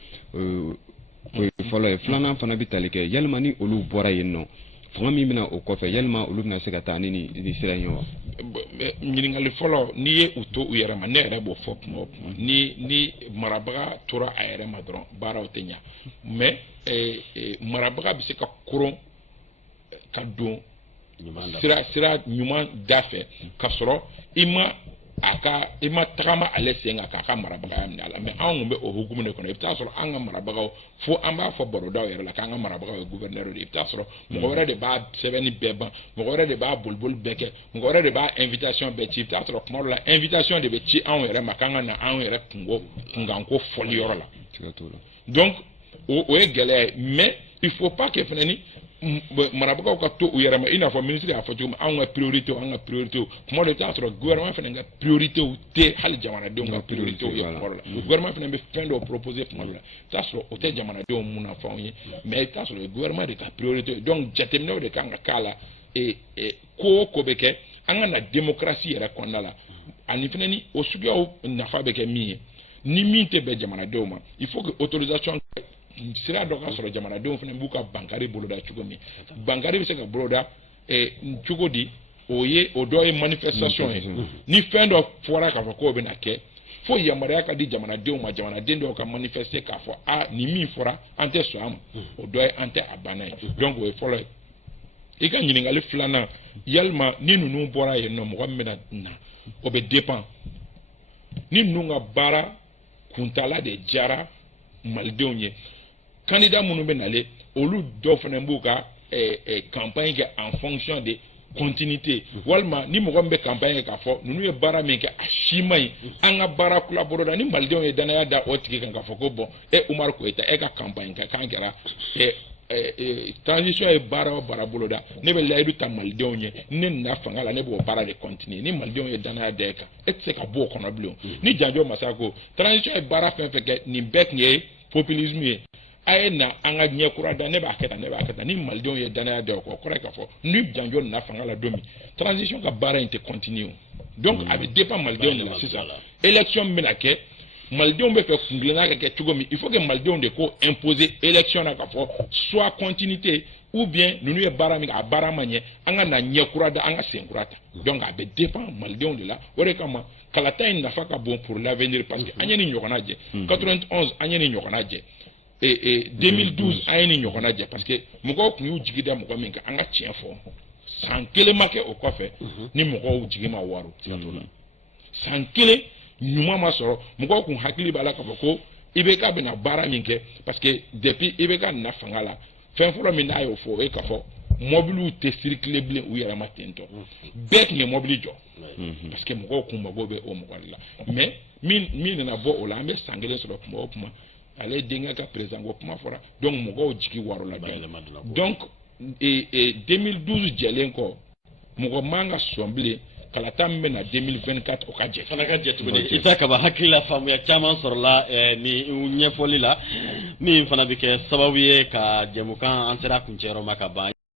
o ye fɔlɔ ye filanan fana bɛ tali kɛ yalima ni olu bɔra yen nɔ fanga min bɛna o kɔfɛ yalima olu bɛna se ka taa ni nin sira in ye wa ɲininkali fɔlɔ n'i ye u to u yɛrɛ ma ne yɛrɛ b'o fɔ kuma o kuma ni marabaga tora a yɛrɛ ma dɔrɔn baaraw tɛ ɲa mais marabaga bɛ se ka koron ka don sira ɲuman da fɛ ka sɔrɔ i ma tagama ale sen kan k'a ka marabagaya minɛ a la mais anw kun bɛ o hukumu de kɔnɔ i bɛ taa sɔrɔ an ka marabagaw fo an b'a fɔ barodaw yɛrɛ la k'an ka marabagaw ye gouverneur de ye i bɛ taa sɔrɔ mɔgɔ wɛrɛ de b'a sɛbɛnni bɛɛ ban mɔgɔ wɛrɛ de b'a boliboli bɛɛ kɛ mɔgɔ wɛrɛ de b'a invitation bɛɛ ci i bɛ taa sɔrɔ tuma dɔ la invitation de bɛ ci anw yɛrɛ ma k'an ka na anw yɛrɛ kunkanko fɔli yɔrɔ la donc o ye gɛlɛya ye mais il faut pas que fana ni marabagaw ka to u yɛrɛ ma i n'a fɔ ministre y'a fɔ cogo min anw ka priorité kuma dɔ i t'a sɔrɔ gouvernement fana ka priorité tɛ hali jamanadenw ka priorité ye kuma dɔ la gouvernement fana bɛ fɛn dɔw proposer kuma dɔ la i t'a sɔrɔ o tɛ jamanadenw mun na fɛnw ye mais i t'a sɔrɔ gouvernement de ka priorité donc jateminɛw de kan ka k'a la ko o ko bɛ kɛ an ka na démocratie yɛrɛ kɔnɔna la ani fana ni o suguyaw nafa bɛ kɛ min ye ni min tɛ bɛn jamanadenw ma il faut que autorisation sira dɔ ka sɔrɔ jamanadenw fana b'u ka bankari boloda cogo min bankari bɛ se ka boloda cogo di o dɔ ye manifestation ye ni fɛn dɔ fɔra k'a fɔ k'o bɛna kɛ fo yamaruya ka di jamanadenw ma jamanaden dɔw ka manifester k'a fɔ ni min fɔra an tɛ sɔn a ma o dɔ ye an tɛ a banna ye donc o ye fɔlɔ ye i ka ɲininkali filanan yalima ni ninnu bɔra yen nɔ mɔgɔ min bɛna na o bɛ dépend ni ninnu ka baara kuntala de diyara malidenw ye candidat minnu bɛ nalen olu dɔw fana b'u ka campagne kɛ en fonction de continuité walima ni mɔgɔ min bɛ campagne kɛ k'a fɔ ninnu ye baara min kɛ a si man ɲi an ka baara collaborer da ni malidenw ye danaya da o tigi kan k'a fɔ ko bon Umar Koyita ka campagne kɛ k'an kɛra transition ye baara o baara bolo da ne bɛ layidu ta malidenw ye ne nana fanga la ne b'o baara de continuer ni malidenw ye danaya da e kan e tɛ se ka bɔ o kɔnɔ bilen ni Janjo Masa ko transition ye baara fɛn fɛn kɛ nin bɛɛ tun ye populisme ye a ye na an ka ɲɛ kura da ne b'a kɛ tan ni malidenw ye danaya da o kɔ kɔrɔ k'a fɔ ni Janjo nana fanga la don min transition ka baara in tɛ continuer donc a bɛ dépend malidenw de la sisan élection min bɛna kɛ malidenw bɛ fɛ kungilenna ka kɛ cogo min il faut que malidenw de ko imposer élection na k'a fɔ soit continuité ou bien ninnu ye baara min kɛ a baara ma ɲɛ an ka na ɲɛ kura da an ka sen kura ta donc a bɛ dépend malidenw de la o de kama kalata in nafa ka bon pour l'avenir parce que an ye nin ɲɔgɔnna jɛ 91 an ye nin ɲɔgɔnna jɛ 2012 an ye nin ɲɔgɔnna jɛ parce que mɔgɔw tun y'u jigi da mɔgɔ min kan an ka tiɲɛ fɔ san kelen ma kɛ o kɔfɛ ni mɔgɔw jigi ma wari san kelen ɲuman ma sɔrɔ mɔgɔw kun hakili b'a la k'a fɔ ko IBK bɛna baara min kɛ parce que depuis IBK nana fanga la fɛn fɔlɔ min n'a y'o fɔ o ye k'a fɔ mɔbiliw tɛ circuler bilen u yɛrɛ ma ten tɔ bɛɛ tun ye mɔbili jɔ parce que mɔgɔw kun mago bɛ o mɔgɔ de la mais min nana bɔ o la an bɛ san kelen sɔrɔ kuma o kuma ale denkɛ ka président ko kuma fɔra donc mɔgɔw jigi waro la donc 2012 jɛlen kɔ mɔgɔ man ka sɔn bilen kalata min bɛna 2024 o ka jɛ fana ka jɛ tuguni Isa Kaba hakili la faamuya caman sɔrɔla ni ɲɛfɔli la min fana bɛ kɛ sababu ye ka jɛmukan an sera kuncɛyɔrɔ ma ka ban